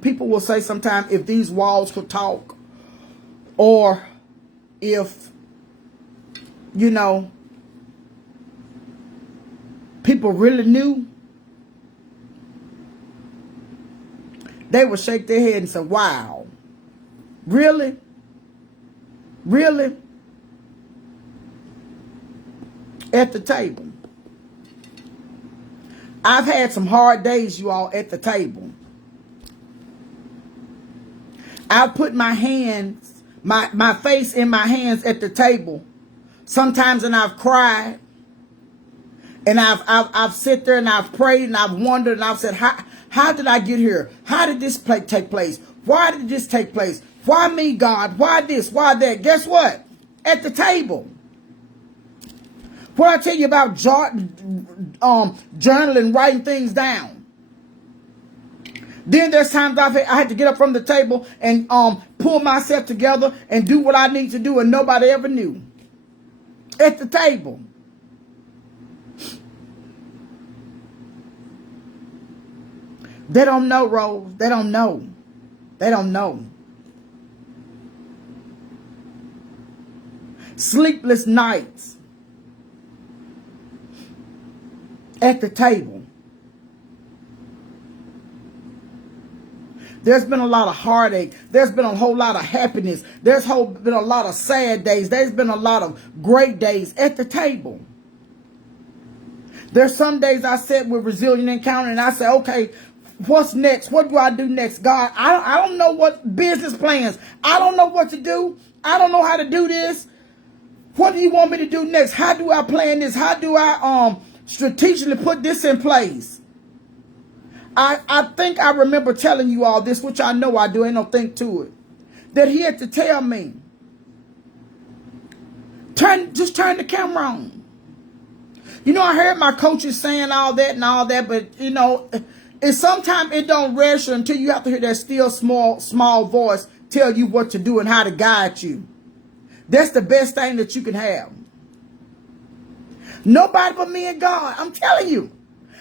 people will say sometimes if these walls could talk, or if, you know, people really knew, they would shake their head and say, wow, really? Really? At the table. I've had some hard days, you all, at the table. I've put my hands, my face in my hands at the table. Sometimes, and I've cried. And I've sit there and I've prayed and I've wondered and I've said, how did I get here? How did this take place? Why did this take place? Why me, God? Why this? Why that? Guess what? At the table. What I tell you about journaling, writing things down. Then there's times I had to get up from the table and pull myself together and do what I need to do and nobody ever knew. At the table. They don't know, Rose. They don't know. They don't know. Sleepless nights. At the table. There's been a lot of heartache. There's been a whole lot of happiness. There's been a lot of sad days. There's been a lot of great days at the table. There's some days I sat with Resilient Encounter and I say, okay, what's next? What do I do next? God, I don't know what business plans. I don't know what to do. I don't know how to do this. What do you want me to do next? How do I plan this? How do I strategically put this in place? I think I remember telling you all this, which I know I do, ain't no think to it. That he had to tell me, just turn the camera on. You know, I heard my coaches saying all that, but you know, and sometimes it don't register until you have to hear that still small voice tell you what to do and how to guide you. That's the best thing that you can have. Nobody but me and God. I'm telling you.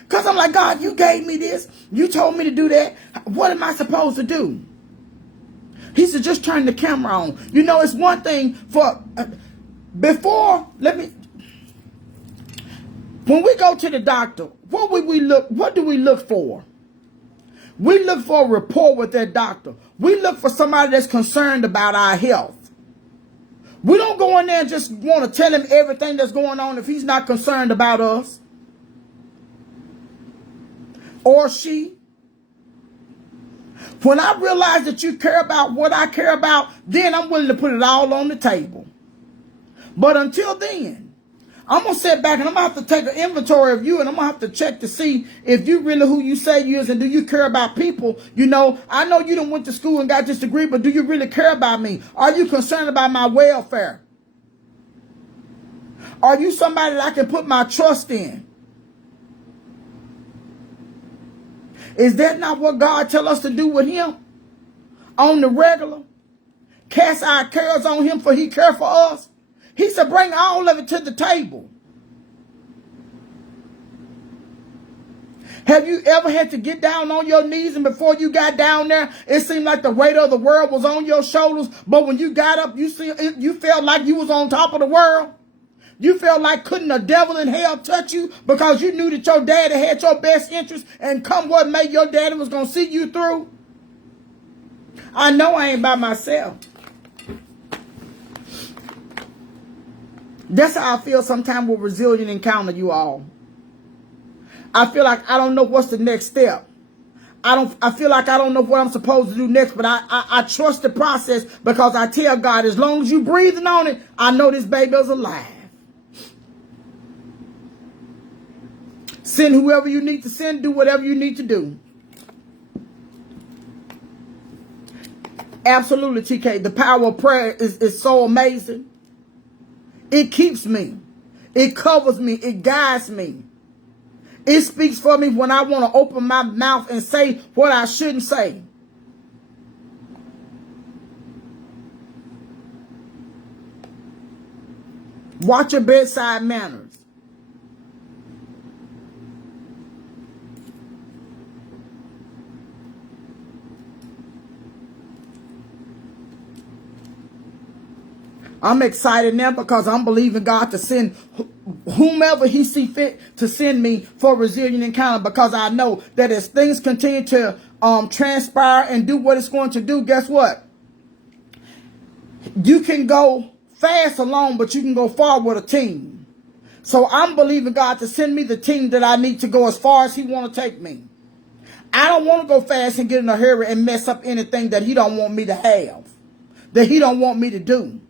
Because I'm like, God, you gave me this. You told me to do that. What am I supposed to do? He said, just turn the camera on. You know, it's one thing for, when we go to the doctor, what do we look for? We look for a rapport with that doctor. We look for somebody that's concerned about our health. We don't go in there and just want to tell him everything that's going on if he's not concerned about us. Or she. When I realize that you care about what I care about, then I'm willing to put it all on the table. But until then, I'm going to sit back and I'm going to have to take an inventory of you, and I'm going to have to check to see if you really who you say you is, and do you care about people? You know, I know you done went to school and got this degree, but do you really care about me? Are you concerned about my welfare? Are you somebody that I can put my trust in? Is that not what God tell us to do with him? On the regular? Cast our cares on him, for he care for us. He said bring all of it to the table. Have you ever had to get down on your knees, and before you got down there, it seemed like the weight of the world was on your shoulders, but when you got up, you felt like you was on top of the world? You felt like couldn't the devil in hell touch you, because you knew that your daddy had your best interest, and come what may, your daddy was going to see you through? I know I ain't by myself. That's how I feel sometimes with Resilient Encounter, you all. I feel like I don't know what's the next step. I feel like I don't know what I'm supposed to do next, but I trust the process, because I tell God, as long as you breathing on it, I know this baby's alive. Send whoever you need to send, do whatever you need to do. Absolutely, TK. The power of prayer is so amazing. It keeps me. It covers me. It guides me. It speaks for me when I want to open my mouth and say what I shouldn't say. Watch your bedside manners. I'm excited now because I'm believing God to send whomever he see fit to send me for Resilient Encounter, because I know that as things continue to transpire and do what it's going to do, guess what? You can go fast alone, but you can go far with a team. So I'm believing God to send me the team that I need to go as far as he want to take me. I don't want to go fast and get in a hurry and mess up anything that he don't want me to have, that he don't want me to do.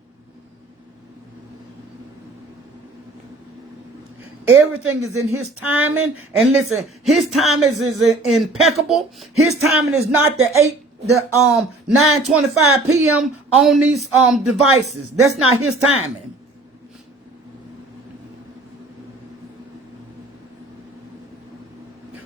Everything is in his timing. And listen, his timing is impeccable. His timing is not the 9:25 p.m. on these devices. That's not his timing.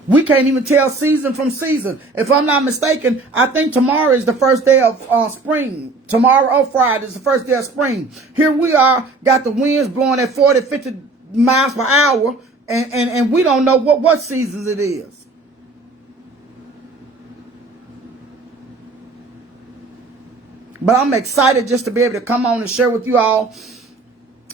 We can't even tell season from season. If I'm not mistaken, I think tomorrow is the first day of spring. Tomorrow or Friday is the first day of spring. Here we are, got the winds blowing at 40, 50 miles per hour, and we don't know what seasons it is. But I'm excited just to be able to come on and share with you all.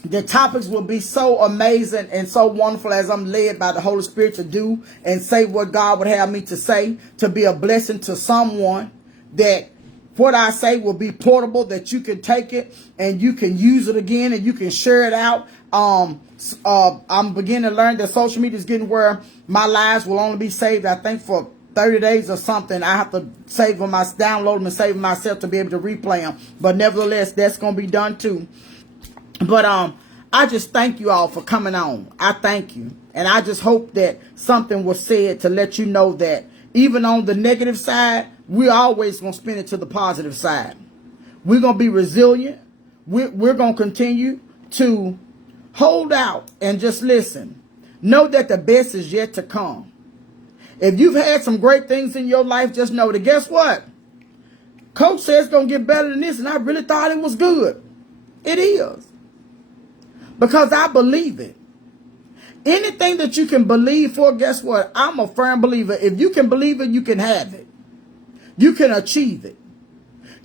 The topics will be so amazing and so wonderful as I'm led by the Holy Spirit to do and say what God would have me to say, to be a blessing to someone, that what I say will be portable, that you can take it and you can use it again and you can share it out. I'm beginning to learn that social media is getting where my lives will only be saved, I think, for 30 days or something. I have to save them, download them and save them myself to be able to replay them. But nevertheless, that's going to be done too. But I just thank you all for coming on. I thank you. And I just hope that something was said to let you know that even on the negative side, we're always going to spin it to the positive side. We're going to be resilient. We're going to continue to hold out and just listen. Know that the best is yet to come. If you've had some great things in your life, just know that, guess what? Coach says it's going to get better than this, and I really thought it was good. It is. Because I believe it. Anything that you can believe for, guess what? I'm a firm believer. If you can believe it, you can have it. You can achieve it.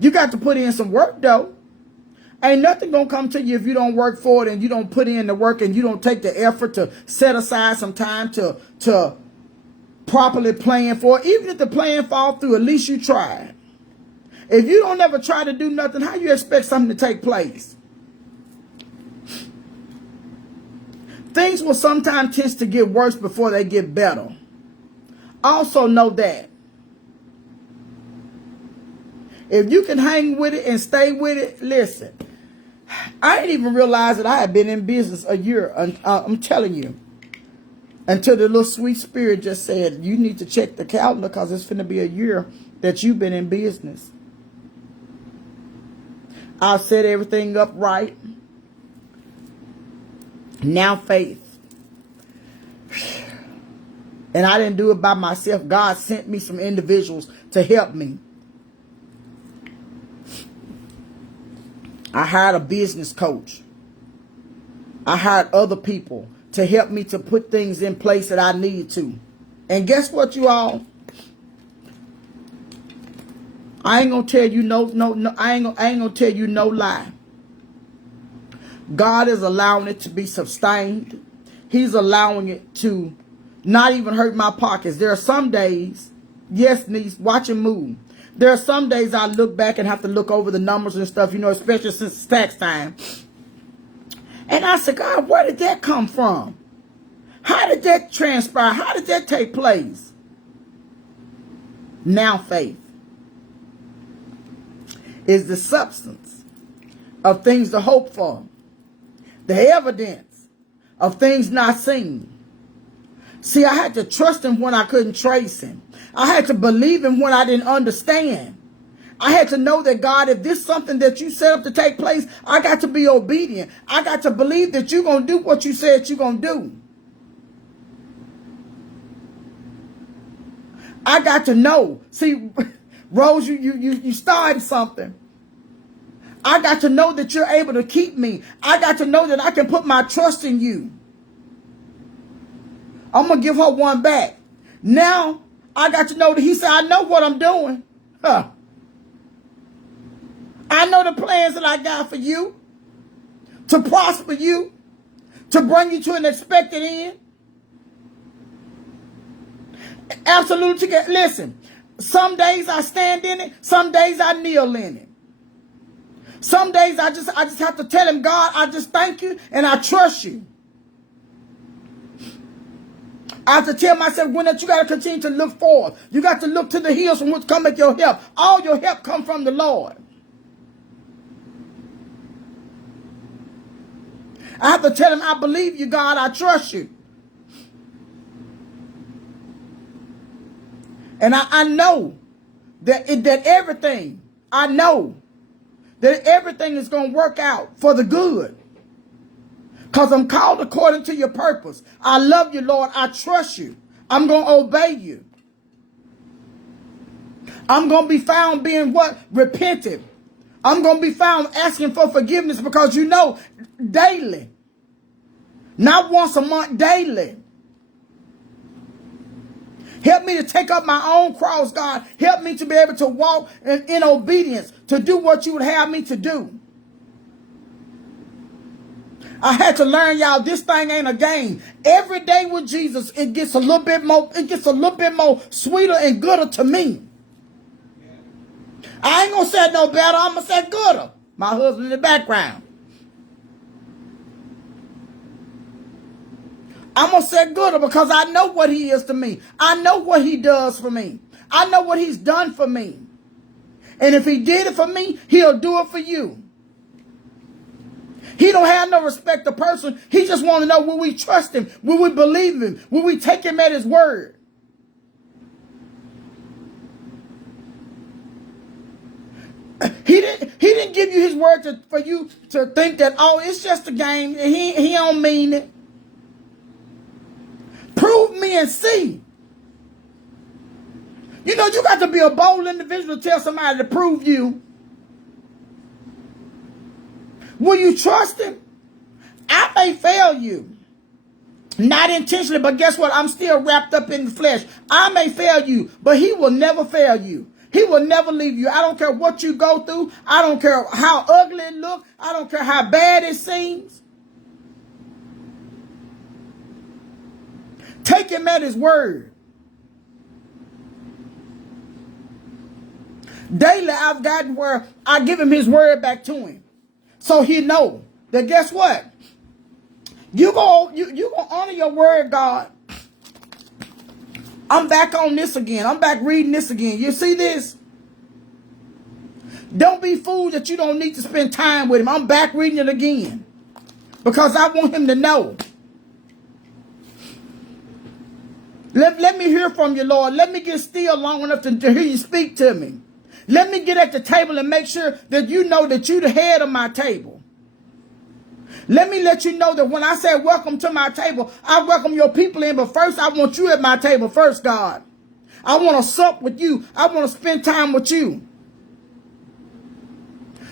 You got to put in some work, though. Ain't nothing going to come to you if you don't work for it and you don't put in the work and you don't take the effort to set aside some time to properly plan for it. Even if the plan fall through, at least you tried. If you don't ever try to do nothing, how you expect something to take place? Things will sometimes tend to get worse before they get better. Also know that if you can hang with it and stay with it, listen. I didn't even realize that I had been in business a year. I'm telling you. Until the little sweet spirit just said, you need to check the calendar because it's finna be a year that you've been in business. I set everything up right. Now faith. And I didn't do it by myself. God sent me some individuals to help me. I hired a business coach. I hired other people to help me to put things in place that I need to. And guess what, you all? I ain't gonna tell you I ain't gonna tell you no lie. God is allowing it to be sustained. He's allowing it to not even hurt my pockets. There are some days, yes, niece, watch and move. There are some days I look back and have to look over the numbers and stuff, especially since it's tax time. And I said, God, where did that come from? How did that transpire? How did that take place? Now faith is the substance of things to hope for, the evidence of things not seen. See, I had to trust him when I couldn't trace him. I had to believe him when I didn't understand. I had to know that, God, if this is something that you set up to take place, I got to be obedient. I got to believe that you're going to do what you said you're going to do. I got to know. See, Rose, you started something. I got to know that you're able to keep me. I got to know that I can put my trust in you. I'm going to give her one back. Now, I got to know that he said, I know what I'm doing. Huh. I know the plans that I got for you. To prosper you. To bring you to an expected end. Absolutely. Listen, some days I stand in it. Some days I kneel in it. Some days I just have to tell him, God, I just thank you and I trust you. I have to tell myself, that you got to continue to look forward. You got to look to the hills from which cometh your help. All your help come from the Lord. I have to tell him, I believe you, God. I trust you. And I know that everything, I know that everything is going to work out for the good. Because I'm called according to your purpose. I love you, Lord. I trust you. I'm going to obey you. I'm going to be found being what? Repentant. I'm going to be found asking for forgiveness because daily. Not once a month, daily. Help me to take up my own cross, God. Help me to be able to walk in obedience, to do what you would have me to do. I had to learn, y'all, this thing ain't a game. Every day with Jesus, it gets a little bit more sweeter and gooder to me. I ain't gonna say no better, I'm gonna say gooder. My husband in the background. I'm gonna say gooder because I know what he is to me. I know what he does for me. I know what he's done for me. And if he did it for me, he'll do it for you. He don't have no respect to person. He just want to know, will we trust him? Will we believe him? Will we take him at his word? He didn't give you his word for you to think that, oh, it's just a game. He don't mean it. Prove me and see. You got to be a bold individual to tell somebody to prove you. Will you trust him? I may fail you. Not intentionally, but guess what? I'm still wrapped up in the flesh. I may fail you, but he will never fail you. He will never leave you. I don't care what you go through. I don't care how ugly it looks. I don't care how bad it seems. Take him at his word. Daily, I've gotten where I give him his word back to him. So he know that guess what? You gonna honor your word, God. I'm back on this again. I'm back reading this again. You see this? Don't be fooled that you don't need to spend time with him. I'm back reading it again. Because I want him to know. Let me hear from you, Lord. Let me get still long enough to hear you speak to me. Let me get at the table and make sure that you know that you're the head of my table. Let me let you know that when I say welcome to my table, I welcome your people in, but first I want you at my table first, God. I want to sup with you. I want to spend time with you.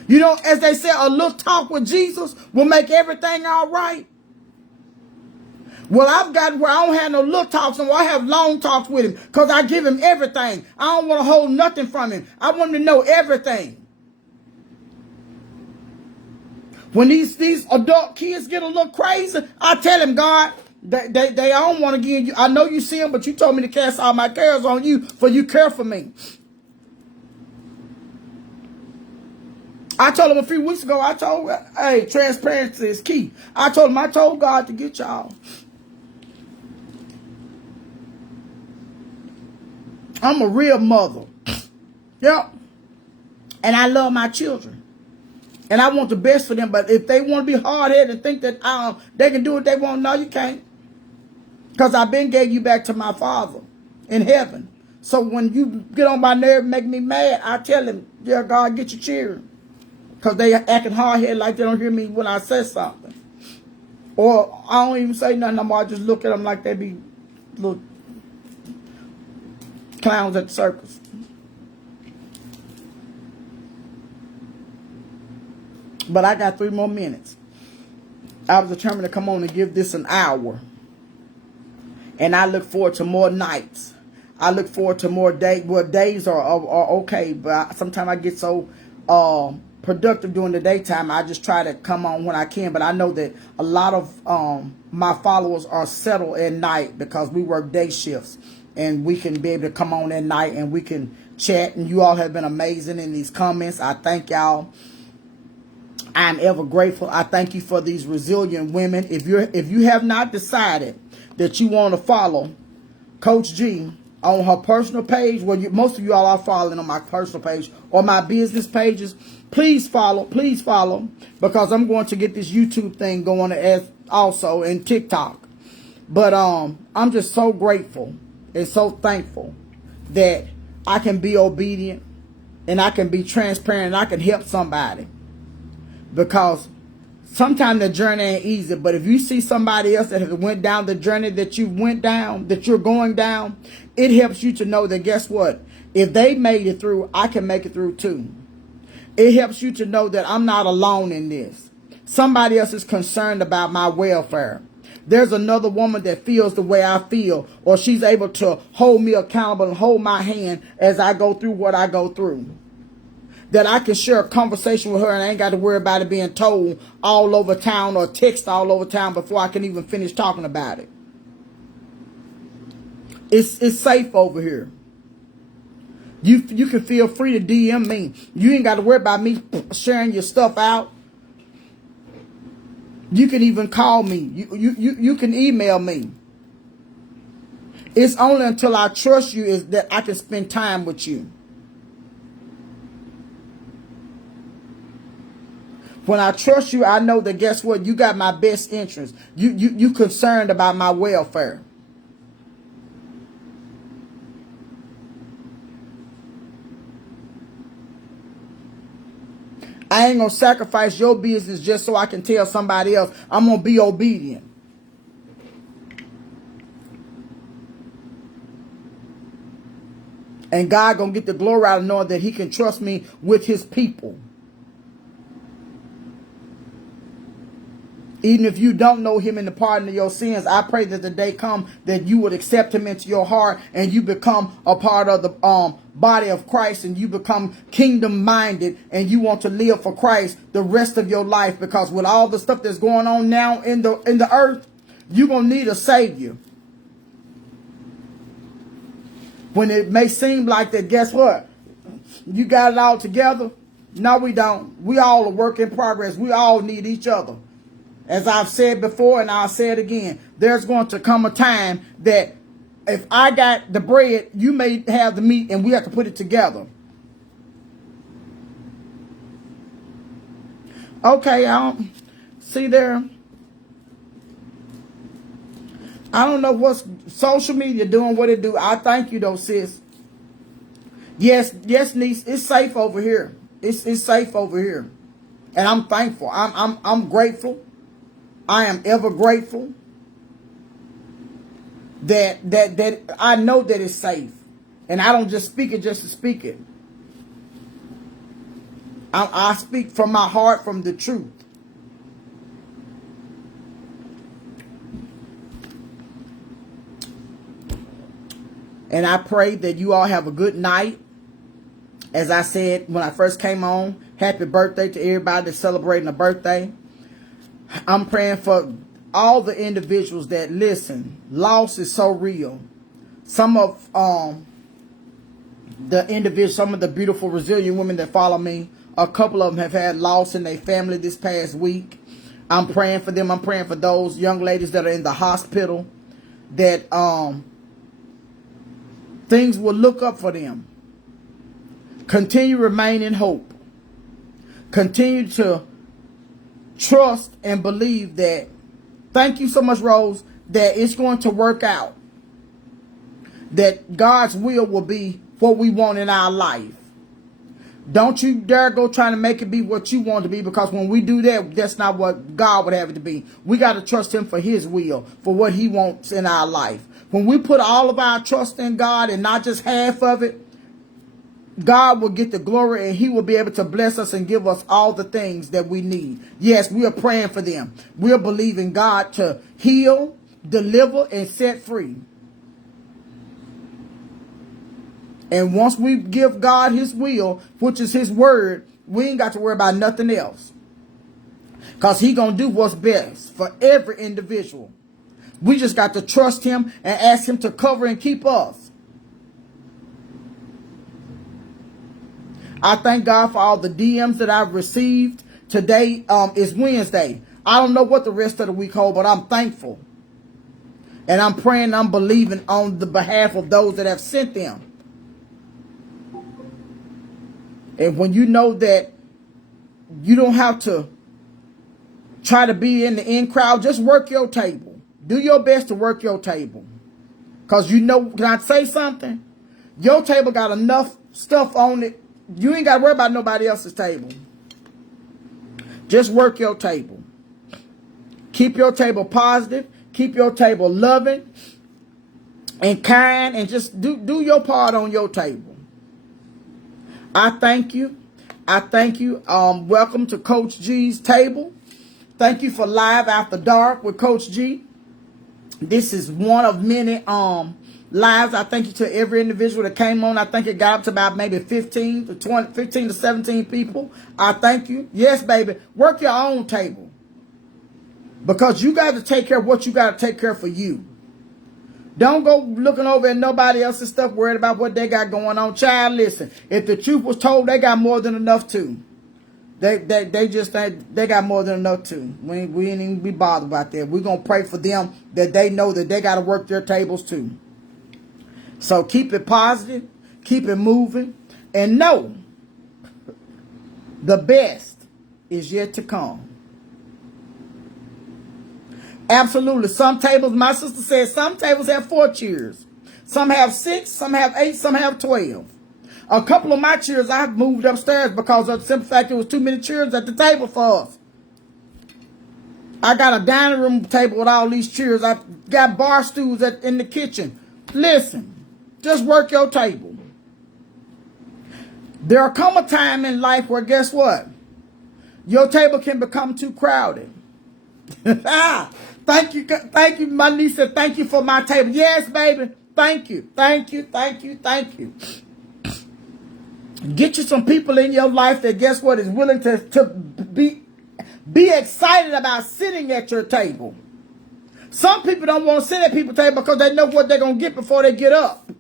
You know, as they say, a little talk with Jesus will make everything all right. Well, I've got where I don't have no little talks, and I have long talks with him because I give him everything. I don't want to hold nothing from him. I want him to know everything. When these adult kids get a little crazy, I tell him, God, they don't want to give you. I know you see them, but you told me to cast all my cares on you, for you care for me. I told him a few weeks ago, hey, transparency is key. I told God to get y'all. I'm a real mother. Yep. And I love my children. And I want the best for them. But if they want to be hard-headed and think that they can do what they want, no, you can't. Because I've been gave you back to my Father in heaven. So when you get on my nerve and make me mad, I tell him, yeah, God, get your cheering. Because they acting hard-headed like they don't hear me when I say something. Or I don't even say nothing no more. I just look at them like they be little clowns at the circus. But I got 3 more minutes. I was determined to come on and give this an hour. And I look forward to more nights. I look forward to more days. Well, days are okay, but sometimes I get so productive during the daytime. I just try to come on when I can. But I know that a lot of my followers are settled at night because we work day shifts. And we can be able to come on at night and we can chat. And you all have been amazing in these comments. I thank y'all. I'm ever grateful. I thank you for these resilient women. If you have not decided that you want to follow Coach G on her personal page, well, most of you all are following on my personal page or my business pages, please follow, because I'm going to get this YouTube thing going as also in TikTok. But I'm just so grateful and so thankful that I can be obedient and I can be transparent and I can help somebody. Because sometimes the journey ain't easy, but if you see somebody else that has went down the journey that you went down, that you're going down, it helps you to know that guess what? If they made it through, I can make it through too. It helps you to know that I'm not alone in this. Somebody else is concerned about my welfare. There's another woman that feels the way I feel, or she's able to hold me accountable and hold my hand as I go through what I go through. That I can share a conversation with her and I ain't got to worry about it being told all over town or text all over town before I can even finish talking about it. It's safe over here. You can feel free to DM me. You ain't got to worry about me sharing your stuff out. You can even call me. You can email me. It's only until I trust you is that I can spend time with you. When I trust you, I know that guess what? You got my best interest. You concerned about my welfare. I ain't going to sacrifice your business just so I can tell somebody else I'm going to be obedient. And God going to get the glory out of knowing that he can trust me with his people. Even if you don't know him in the pardon of your sins, I pray that the day come that you would accept him into your heart and you become a part of the body of Christ and you become kingdom minded and you want to live for Christ the rest of your life, because with all the stuff that's going on now in the earth, you're going to need a savior. When it may seem like that, guess what? You got it all together. No, we don't. We all a work in progress. We all need each other. As I've said before, and I'll say it again, there's going to come a time that if I got the bread, you may have the meat, and we have to put it together. Okay, I don't see there. I don't know what's social media doing what it do. I thank you though, sis. Yes, niece. It's safe over here. It's safe over here, and I'm thankful. I'm grateful. I am ever grateful that I know that it's safe, and I don't just speak it just to speak it. I speak from my heart, from the truth. And I pray that you all have a good night. As I said when I first came on, happy birthday to everybody that's celebrating a birthday. I'm praying for all the individuals that listen. Loss is so real. Some of the individuals, some of the beautiful, resilient women that follow me, a couple of them have had loss in their family this past week. I'm praying for them. I'm praying for those young ladies that are in the hospital, that things will look up for them. Continue to remain in hope. Continue to trust and believe that, thank you so much, Rose, that it's going to work out. That God's will be what we want in our life. Don't you dare go trying to make it be what you want it to be, because when we do that, that's not what God would have it to be. We got to trust him for his will, for what he wants in our life. When we put all of our trust in God and not just half of it, God will get the glory, and he will be able to bless us and give us all the things that we need. Yes, we are praying for them. We are believing God to heal, deliver, and set free. And once we give God his will, which is his word, we ain't got to worry about nothing else. Because he going to do what's best for every individual. We just got to trust him and ask him to cover and keep us. I thank God for all the DMs that I've received. Today is Wednesday. I don't know what the rest of the week holds, but I'm thankful. And I'm praying, I'm believing on the behalf of those that have sent them. And when you know that you don't have to try to be in the in crowd, just work your table. Do your best to work your table. Because you know, can I say something? Your table got enough stuff on it. You ain't got to worry about nobody else's table. Just work your table. Keep your table positive. Keep your table loving and kind, and just do your part on your table. I thank you. I thank you. Welcome to Coach G's table. Thank you for Live After Dark with Coach G. This is one of many lives. I thank you to every individual that came on. I think it got up to about maybe 15 to 17 people. I thank you. Yes, baby. Work your own table. Because you got to take care of what you got to take care of for you. Don't go looking over at nobody else's stuff, worried about what they got going on. Child, listen. If the truth was told, they got more than enough too. They got more than enough too. We ain't even be bothered about that. We're going to pray for them, that they know that they got to work their tables too. So keep it positive, keep it moving, and know the best is yet to come. Absolutely. Some tables, my sister said, some tables have 4 chairs. Some have 6, some have 8, some have 12. A couple of my chairs I've moved upstairs because of the simple fact there was too many chairs at the table for us. I got a dining room table with all these chairs. I got bar stools in the kitchen. Listen. Just work your table. There'll come a time in life where, guess what? Your table can become too crowded. Thank you. My niece said, thank you for my table. Yes, baby. Thank you. Get you some people in your life that, guess what, is willing to be excited about sitting at your table. Some people don't want to sit at people's table because they know what they're going to get before they get up.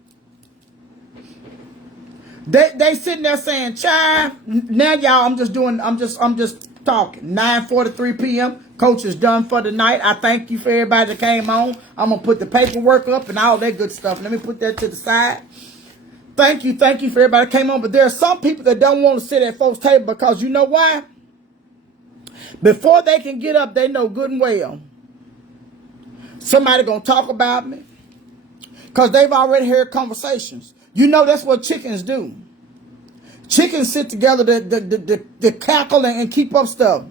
They sitting there saying, child, now y'all, I'm just talking. 9:43 p.m. Coach is done for the night. I thank you for everybody that came on. I'm going to put the paperwork up and all that good stuff. Let me put that to the side. Thank you for everybody that came on. But there are some people that don't want to sit at folks' table because you know why? Before they can get up, they know good and well somebody going to talk about me because they've already heard conversations. You know that's what chickens do. Chickens sit together to cackle and keep up stuff.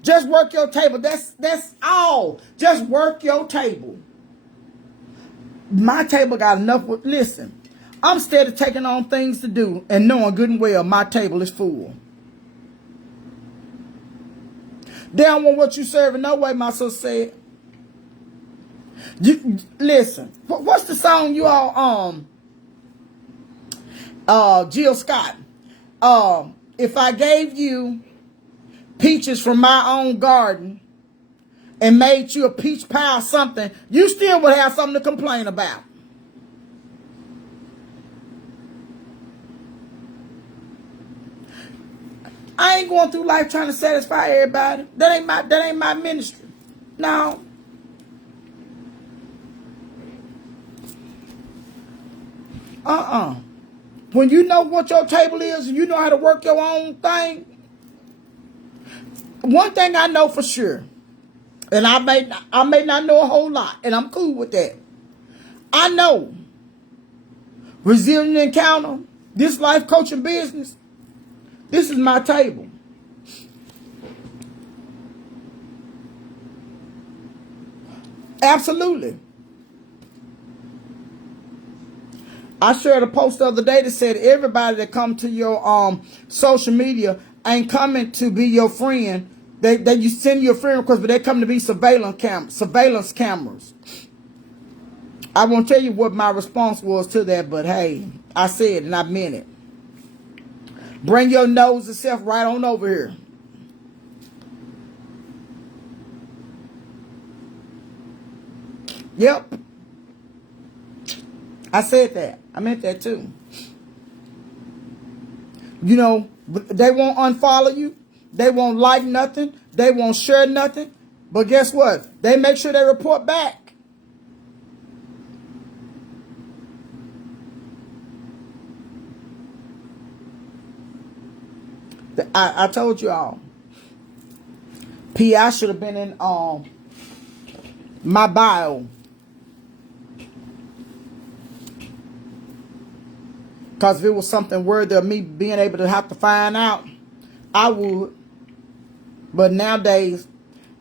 Just work your table. That's all. Just work your table. My table got enough. Listen, I'm steady taking on things to do and knowing good and well my table is full. They don't want what you serving no way, my sister said. Listen, what's the song you all Jill Scott? If I gave you peaches from my own garden and made you a peach pie or something, you still would have something to complain about. I ain't going through life trying to satisfy everybody. That ain't my ministry. No. When you know what your table is and you know how to work your own thing, one thing I know for sure, and I may not know a whole lot, and I'm cool with that. I know Resilient Encounter, this life coaching business, this is my table. Absolutely. I shared a post the other day that said everybody that come to your social media ain't coming to be your friend. They you send you a friend request, but they come to be surveillance cameras. I won't tell you what my response was to that, but hey, I said and I meant it. Bring your nose and self right on over here. Yep. I said that. I meant that too. You know, they won't unfollow you. They won't like nothing. They won't share nothing. But guess what? They make sure they report back. I told you all. P.I. should have been in my bio. Because if it was something worthy of me being able to have to find out, I would. But nowadays,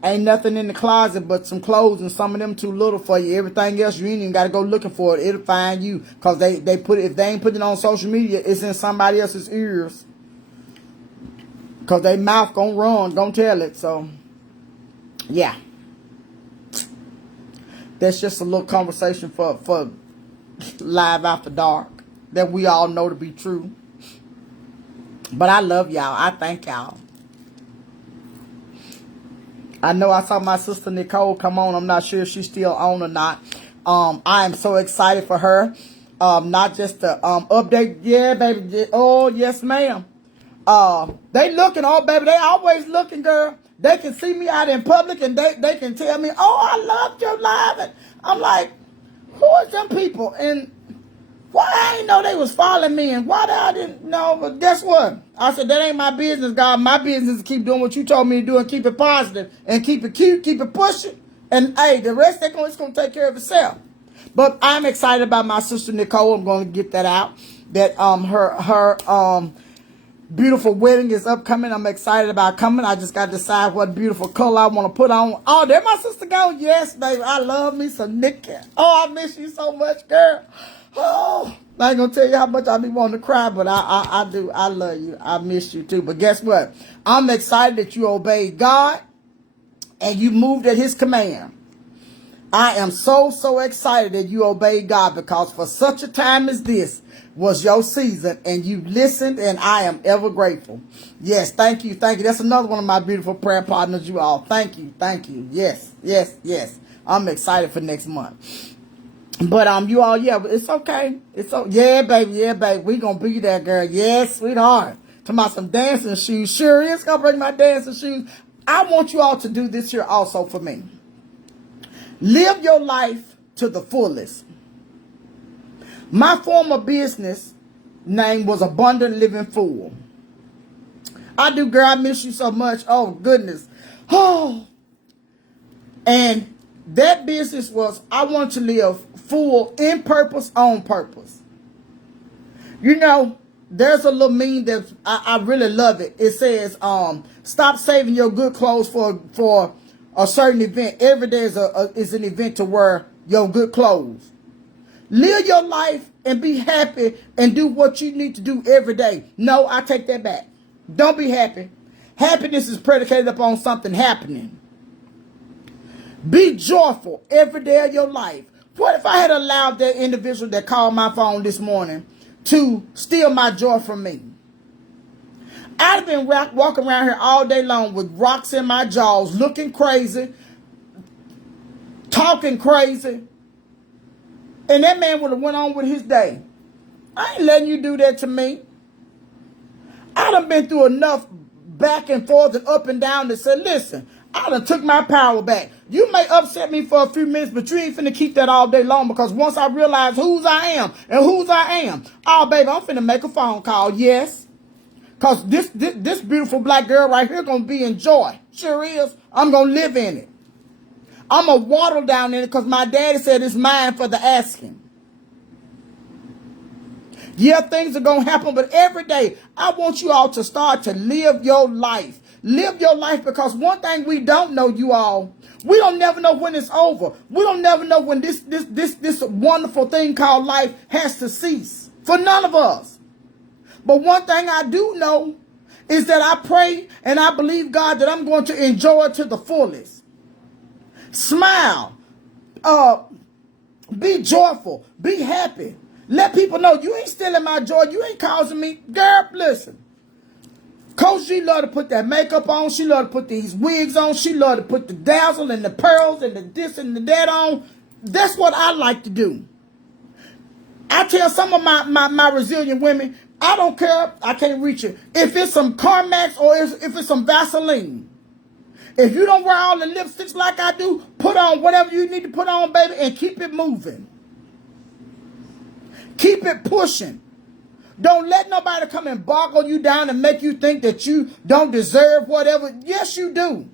ain't nothing in the closet but some clothes, and some of them too little for you. Everything else, you ain't even got to go looking for it. It'll find you. Because they put it, if they ain't putting it on social media, it's in somebody else's ears. Because they mouth gonna run, gonna tell it. So, yeah. That's just a little conversation for Live After Dark that we all know to be true. But I love y'all. I thank y'all. I know I saw my sister Nicole come on. I'm not sure if she's still on or not. I am so excited for her. Not just to update. Yeah, baby. Oh, yes, ma'am. They looking, oh, baby. They always looking, girl. They can see me out in public and they can tell me, oh, I loved your live. And I'm like, who are them people? And why I didn't know they was following me, and why I didn't know. But guess what? I said, that ain't my business, God. My business is to keep doing what you told me to do and keep it positive and keep it cute, keep it pushing. And hey, the rest it's going to take care of itself. But I'm excited about my sister Nicole. I'm going to get that out. That her beautiful wedding is upcoming. I'm excited about coming. I just got to decide what beautiful color I want to put on. Oh, there my sister go. Yes, baby. I love me some Nikki. Oh, I miss you so much, girl. Oh, I ain't gonna tell you how much I be wanting to cry, but I do. I love you. I miss you too. But guess what? I'm excited that you obeyed God and you moved at his command. I am so excited that you obeyed God, because for such a time as this was your season and you listened, and I am ever grateful. Yes, thank you. Thank you. That's another one of my beautiful prayer partners, you all. Thank you. Thank you. Yes. I'm excited for next month. But you all, yeah, it's okay. Yeah, baby. We gonna be there, girl. Yes, sweetheart. Talking about some dancing shoes. Sure is gonna bring my dancing shoes. I want you all to do this here also for me. Live your life to the fullest. My former business name was Abundant Living Fool. I do, girl, I miss you so much. Oh, goodness. Oh. And that business was, I want to live full in purpose, on purpose. You know, there's a little meme that I really love it. It says, stop saving your good clothes for a certain event. Every day is an event to wear your good clothes. Live your life and be happy and do what you need to do every day. No, I take that back. Don't be happy. Happiness is predicated upon something happening. Be joyful every day of your life. What if I had allowed that individual that called my phone this morning to steal my joy from me? I'd have been walking around here all day long with rocks in my jaws, looking crazy, talking crazy. And that man would have went on with his day. I ain't letting you do that to me. I done been through enough back and forth and up and down to say, listen, I done took my power back. You may upset me for a few minutes, but you ain't finna keep that all day long, because once I realize whose I am and whose I am, oh, baby, I'm finna make a phone call, yes. Because this beautiful black girl right here gonna be in joy. Sure is. I'm gonna live in it. I'm going to waddle down in it because my daddy said it's mine for the asking. Yeah, things are going to happen, but every day I want you all to start to live your life. Live your life, because one thing we don't know, you all, we don't never know when it's over. We don't never know when this wonderful thing called life has to cease. For none of us. But one thing I do know is that I pray and I believe God that I'm going to enjoy it to the fullest. Smile, be joyful, be happy. Let people know you ain't stealing my joy. You ain't causing me. Girl, listen. Coach G love to put that makeup on. She love to put these wigs on. She love to put the dazzle and the pearls and the this and the that on. That's what I like to do. I tell some of my resilient women, I don't care. I can't reach it. If it's some Carmex or if it's some Vaseline. If you don't wear all the lipsticks like I do, put on whatever you need to put on, baby, and keep it moving. Keep it pushing. Don't let nobody come and boggle you down and make you think that you don't deserve whatever. Yes, you do.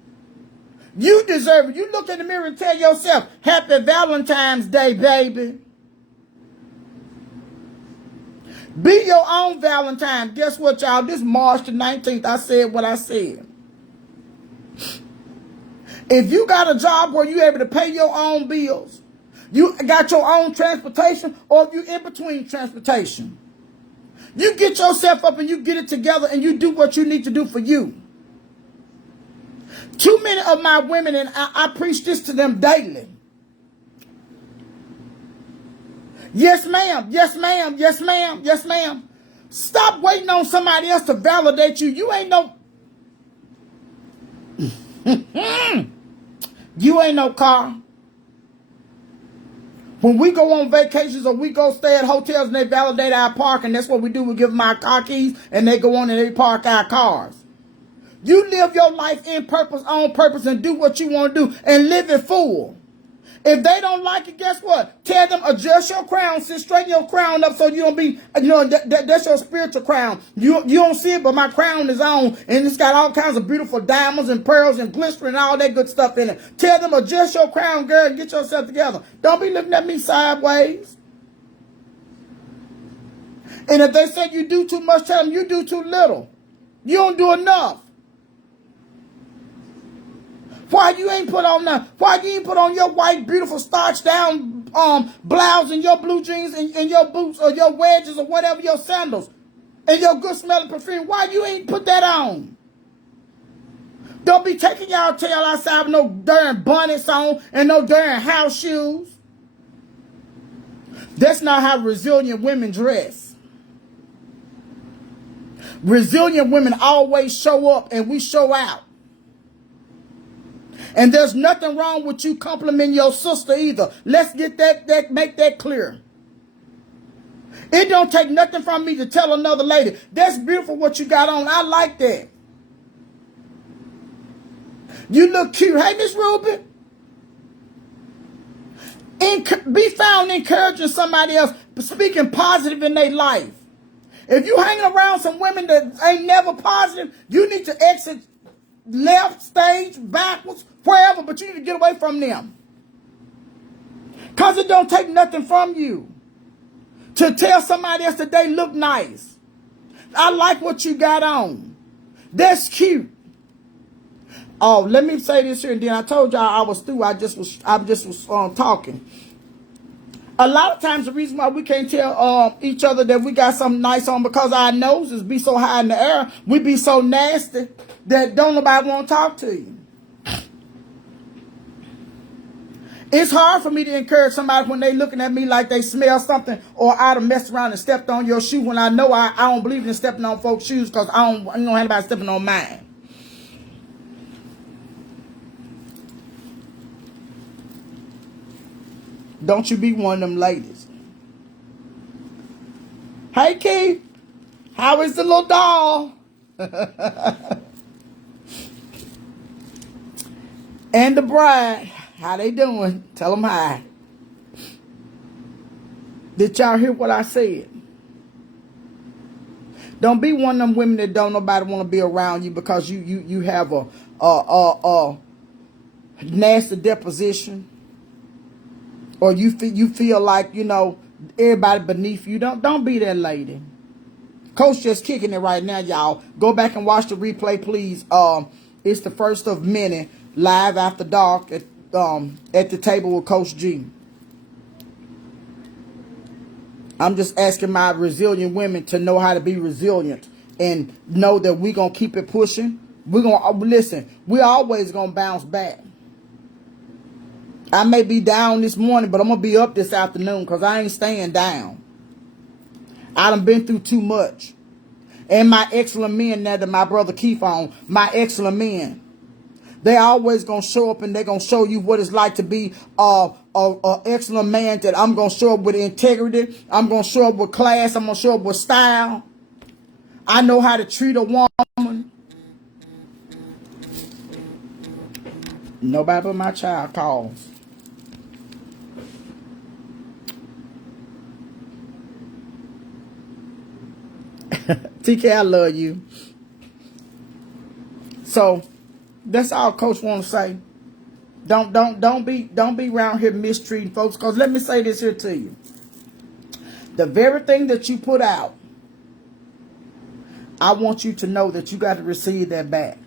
You deserve it. You look in the mirror and tell yourself, Happy Valentine's Day, baby. Be your own Valentine. Guess what, y'all? This March the 19th, I said what I said. If you got a job where you're able to pay your own bills, you got your own transportation, or if you're in between transportation, you get yourself up and you get it together and you do what you need to do for you. Too many of my women, and I preach this to them daily. Yes, ma'am. Yes, ma'am. Yes, ma'am. Yes, ma'am. Stop waiting on somebody else to validate you. You ain't no... You ain't no car. When we go on vacations or we go stay at hotels and they validate our parking, that's what we do. We give them our car keys and they go on and they park our cars. You live your life in purpose, on purpose, and do what you want to do and live it full. If they don't like it, guess what? Tell them, adjust your crown, sit straighten your crown up so you don't be, that's your spiritual crown. You don't see it, but my crown is on, and it's got all kinds of beautiful diamonds and pearls and glistering and all that good stuff in it. Tell them, adjust your crown, girl, and get yourself together. Don't be looking at me sideways. And if they say you do too much, tell them you do too little. You don't do enough. Why you ain't put on Why you ain't put on your white, beautiful, starched down blouse and your blue jeans and your boots or your wedges or whatever, your sandals and your good smelling perfume? Why you ain't put that on? Don't be taking y'all tail outside with no darn bonnets on and no darn house shoes. That's not how resilient women dress. Resilient women always show up and we show out. And there's nothing wrong with you complimenting your sister either. Let's get make that clear. It don't take nothing from me to tell another lady, that's beautiful what you got on. I like that. You look cute. Hey, Miss Ruby. Be found encouraging somebody else, speaking positive in their life. If you hanging around some women that ain't never positive, you need to exit left, stage, backwards, wherever, but you need to get away from them. Because it don't take nothing from you to tell somebody else that they look nice. I like what you got on. That's cute. Oh, let me say this here, and then I told y'all I was through. I just was talking. A lot of times the reason why we can't tell each other that we got something nice on because our noses be so high in the air, we be so nasty that don't nobody want to talk to you. It's hard for me to encourage somebody when they looking at me like they smell something or I'd have messed around and stepped on your shoe when I know I don't believe in stepping on folks' shoes because I don't have anybody stepping on mine. Don't you be one of them ladies. Hey, Keith. How is the little doll? And the bride. How they doing? Tell them hi. Did y'all hear what I said? Don't be one of them women that don't nobody want to be around you because you have a nasty deposition. Or you feel like, you know, everybody beneath you. Don't be that lady. Coach just kicking it right now, y'all. Go back and watch the replay, please. It's the first of many live after dark at the table with Coach G. I'm just asking my resilient women to know how to be resilient and know that we're gonna keep it pushing. We're gonna listen. We're always gonna bounce back. I may be down this morning, but I'm going to be up this afternoon because I ain't staying down. I done been through too much. And my excellent men now that my brother Keith on, my excellent men, they always going to show up and they're going to show you what it's like to be a excellent man. That I'm going to show up with integrity. I'm going to show up with class. I'm going to show up with style. I know how to treat a woman. Nobody but my child calls. TK, I love you. So that's all Coach want to say. Don't be around here mistreating folks. Because let me say this here to you. The very thing that you put out, I want you to know that you got to receive that back.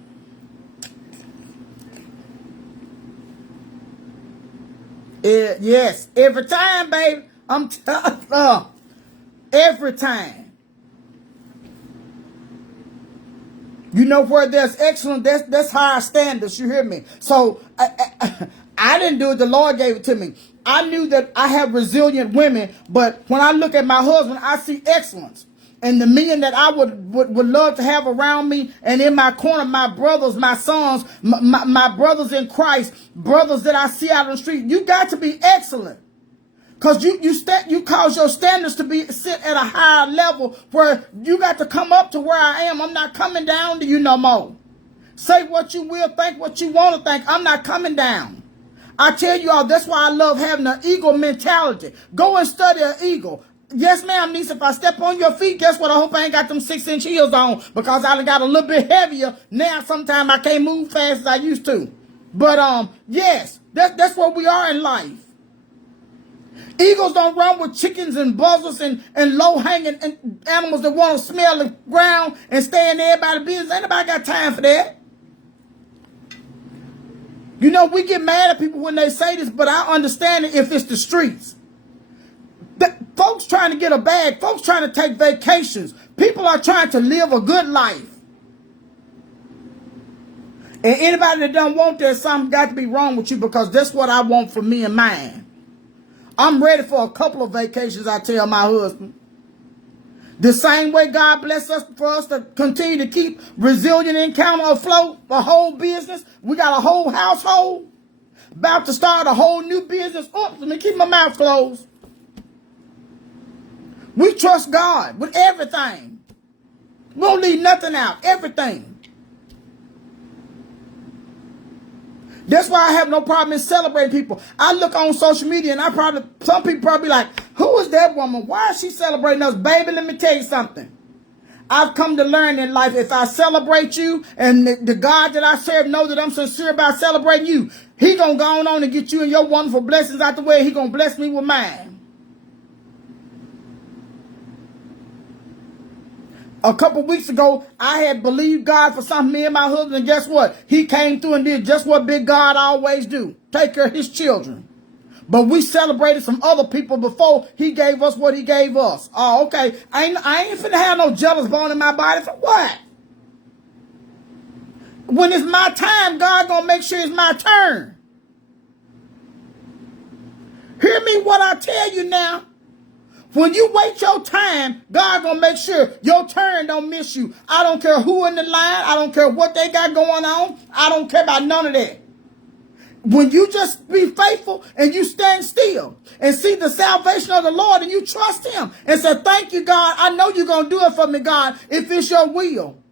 Yes, every time, baby. I'm every time. You know where there's excellence, that's higher standards. You hear me? So I didn't do it. The Lord gave it to me. I knew that I have resilient women, but when I look at my husband, I see excellence. And the men that I would love to have around me and in my corner, my brothers, my sons, my brothers in Christ, brothers that I see out on the street, you got to be excellent. Because you cause your standards to be sit at a higher level where you got to come up to where I am. I'm not coming down to you no more. Say what you will, think what you want to think. I'm not coming down. I tell you all, that's why I love having an eagle mentality. Go and study an eagle. Yes, ma'am, niece, if I step on your feet, guess what? I hope I ain't got them 6-inch heels on because I got a little bit heavier. Now, sometimes I can't move fast as I used to. But, yes, that's where we are in life. Eagles don't run with chickens and buzzards and low-hanging animals that want to smell the ground and stay in everybody's business. Ain't nobody got time for that. You know, we get mad at people when they say this, but I understand it if it's the streets. Folks trying to get a bag. Folks trying to take vacations. People are trying to live a good life. And anybody that don't want that, something got to be wrong with you because that's what I want for me and mine. I'm ready for a couple of vacations, I tell my husband. The same way God bless us for us to continue to keep Resilient Encounter afloat, a whole business. We got a whole household. About to start a whole new business. Oops, let me keep my mouth closed. We trust God with everything. We don't leave nothing out. Everything. That's why I have no problem in celebrating people. I look on social media and some people probably like, who is that woman? Why is she celebrating us? Baby, let me tell you something. I've come to learn in life, if I celebrate you and the God that I serve knows that I'm sincere about celebrating you, he going to go on and get you and your wonderful blessings out the way. He going to bless me with mine. A couple weeks ago, I had believed God for something, me and my husband, and guess what? He came through and did just what big God always do. Take care of his children. But we celebrated some other people before he gave us what he gave us. Oh, okay. I ain't finna have no jealous bone in my body. For what? When it's my time, God gonna make sure it's my turn. Hear me what I tell you now. When you wait your time, God gonna make sure your turn don't miss you. I don't care who in the line. I don't care what they got going on. I don't care about none of that. When you just be faithful and you stand still and see the salvation of the Lord and you trust him and say, thank you, God. I know you're going to do it for me, God, if it's your will.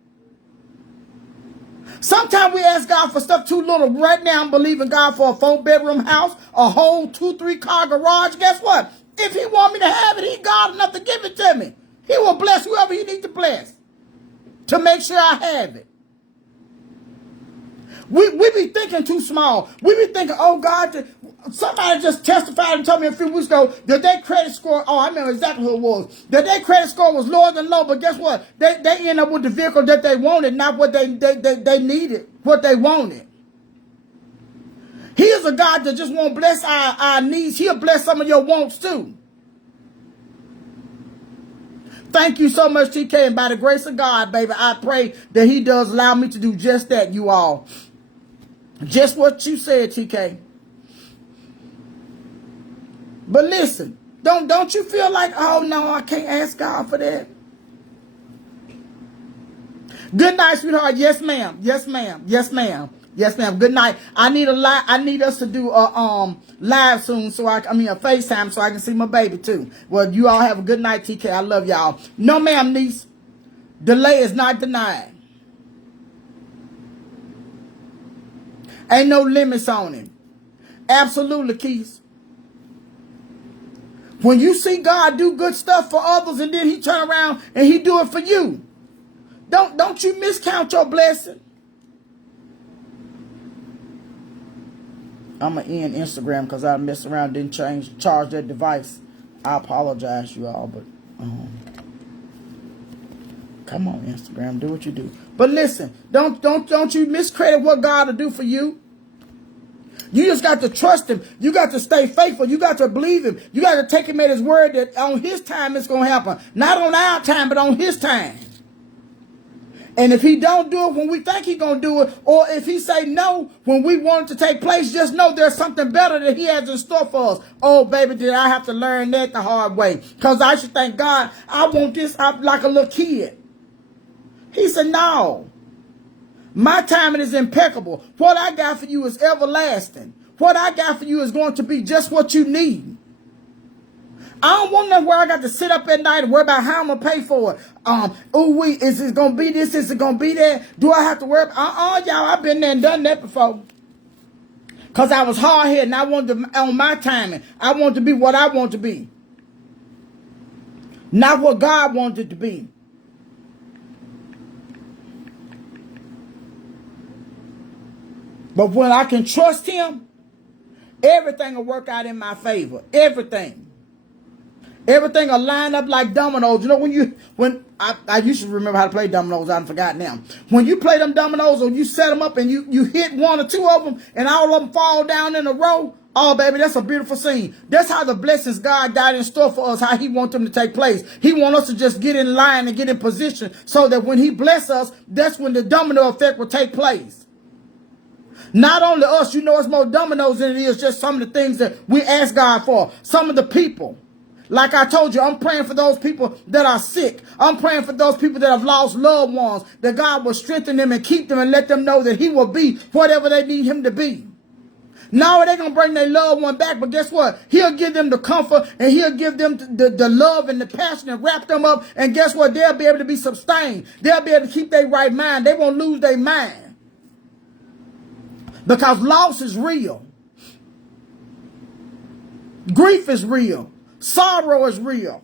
Sometimes we ask God for stuff too little. Right now, I'm believing God for a 4-bedroom house, a whole 2-3 car garage. Guess what? If he want me to have it, he God enough to give it to me. He will bless whoever he needs to bless to make sure I have it. We be thinking too small. We be thinking, oh, God, somebody just testified and told me a few weeks ago that their credit score, oh, I remember exactly who it was, that their credit score was lower than low, but guess what? They end up with the vehicle that they wanted, not what they needed, what they wanted. He is a God that just won't bless our needs. He'll bless some of your wants too. Thank you so much, TK, and by the grace of God, baby, I pray that he does allow me to do just that, you all. Just what you said, TK. But listen, don't you feel like, oh no, I can't ask God for that? Good night, sweetheart. Yes, ma'am. Yes, ma'am. Yes, ma'am. Yes, ma'am. Good night. I need us to do a live soon, so a FaceTime so I can see my baby too. Well, you all have a good night, TK. I love y'all. No, ma'am, niece. Delay is not denied. Ain't no limits on it. Absolutely, Keith. When you see God do good stuff for others and then he turn around and he do it for you, don't you miscount your blessing. I'm going to end Instagram because I messed around, didn't charge that device. I apologize, you all, but come on, Instagram, do what you do. But listen, don't you miscredit what God will do for you. You just got to trust him. You got to stay faithful. You got to believe him. You got to take him at his word that on his time it's going to happen. Not on our time, but on his time. And if he don't do it when we think he's going to do it, or if he say no when we want it to take place, just know there's something better that he has in store for us. Oh, baby, did I have to learn that the hard way? Because I should thank God, I want this up like a little kid. He said, no. My timing is impeccable. What I got for you is everlasting. What I got for you is going to be just what you need. I don't want to know where I got to sit up at night and worry about how I'm going to pay for it. Is it going to be this? Is it going to be that? Do I have to worry? Y'all, I've been there and done that before. Because I was hard-headed and I wanted to, on my timing, I wanted to be what I want to be. Not what God wanted to be. But when I can trust him, everything will work out in my favor. Everything. Everything will line up like dominoes. You know, when I used to remember how to play dominoes, I forgot now. When you play them dominoes or you set them up and you hit one or two of them and all of them fall down in a row, oh, baby, that's a beautiful scene. That's how the blessings God got in store for us, how he wants them to take place. He wants us to just get in line and get in position so that when he bless us, that's when the domino effect will take place. Not only us, you know, it's more dominoes than it is just some of the things that we ask God for. Some of the people. Like I told you, I'm praying for those people that are sick. I'm praying for those people that have lost loved ones, that God will strengthen them and keep them and let them know that he will be whatever they need him to be. Now they're going to bring their loved one back, but guess what? He'll give them the comfort and he'll give them the love and the passion and wrap them up. And guess what? They'll be able to be sustained. They'll be able to keep their right mind. They won't lose their mind. Because loss is real. Grief is real. Sorrow is real.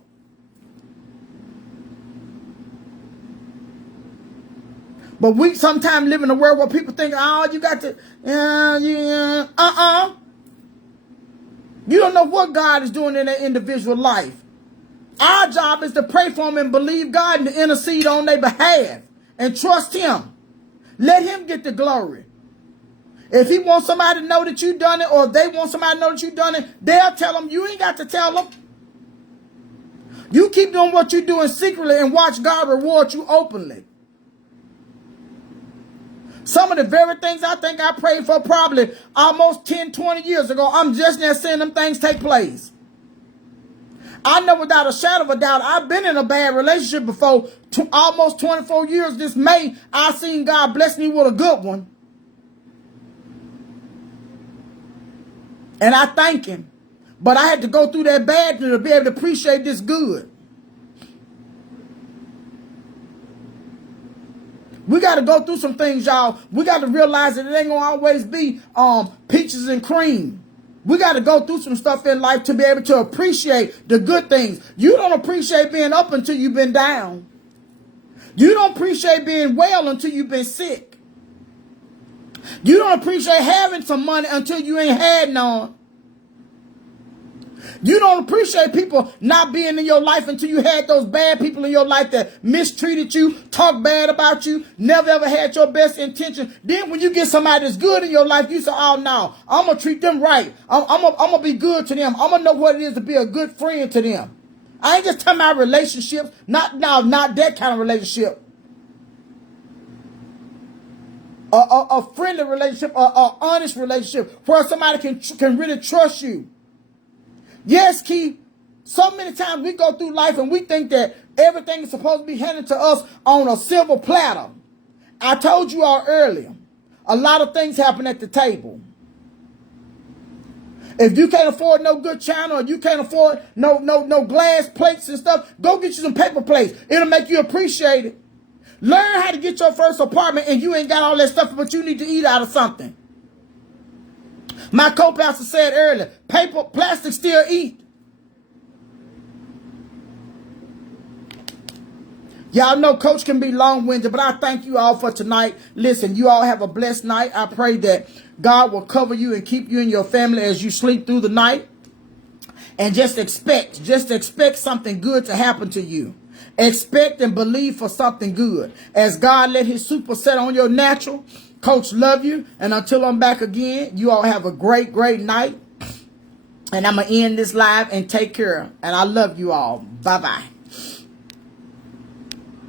But we sometimes live in a world where people think, oh, you got to, You don't know what God is doing in their individual life. Our job is to pray for them and believe God and to intercede on their behalf and trust Him. Let Him get the glory. If He wants somebody to know that you done it, or if they want somebody to know that you done it, they'll tell them. You ain't got to tell them. You keep doing what you're doing secretly and watch God reward you openly. Some of the very things I think I prayed for probably almost 10, 20 years ago, I'm just now seeing them things take place. I know without a shadow of a doubt, I've been in a bad relationship before. Almost 24 years this May, I seen God bless me with a good one. And I thank Him. But I had to go through that bad to be able to appreciate this good. We got to go through some things, y'all. We got to realize that it ain't going to always be peaches and cream. We got to go through some stuff in life to be able to appreciate the good things. You don't appreciate being up until you've been down. You don't appreciate being well until you've been sick. You don't appreciate having some money until you ain't had none. You don't appreciate people not being in your life until you had those bad people in your life that mistreated you, talked bad about you, never ever had your best intention. Then when you get somebody that's good in your life, you say, oh no, I'm going to treat them right. I'm going to be good to them. I'm going to know what it is to be a good friend to them. I ain't just talking about relationships. Not that kind of relationship. A friendly relationship, a honest relationship where somebody can really trust you. Yes, Keith, so many times we go through life and we think that everything is supposed to be handed to us on a silver platter. I told you all earlier, a lot of things happen at the table. If you can't afford no good china, or you can't afford no glass plates and stuff, go get you some paper plates. It'll make you appreciate it. Learn how to get your first apartment and you ain't got all that stuff, but you need to eat out of something. My co-pastor said earlier, plastic still eat. Y'all know Coach can be long-winded, but I thank you all for tonight. Listen, you all have a blessed night. I pray that God will cover you and keep you and your family as you sleep through the night. And just expect something good to happen to you. Expect and believe for something good. As God let His super set on your natural. Coach, love you. And until I'm back again, you all have a great, great night. And I'm going to end this live and take care. And I love you all. Bye-bye.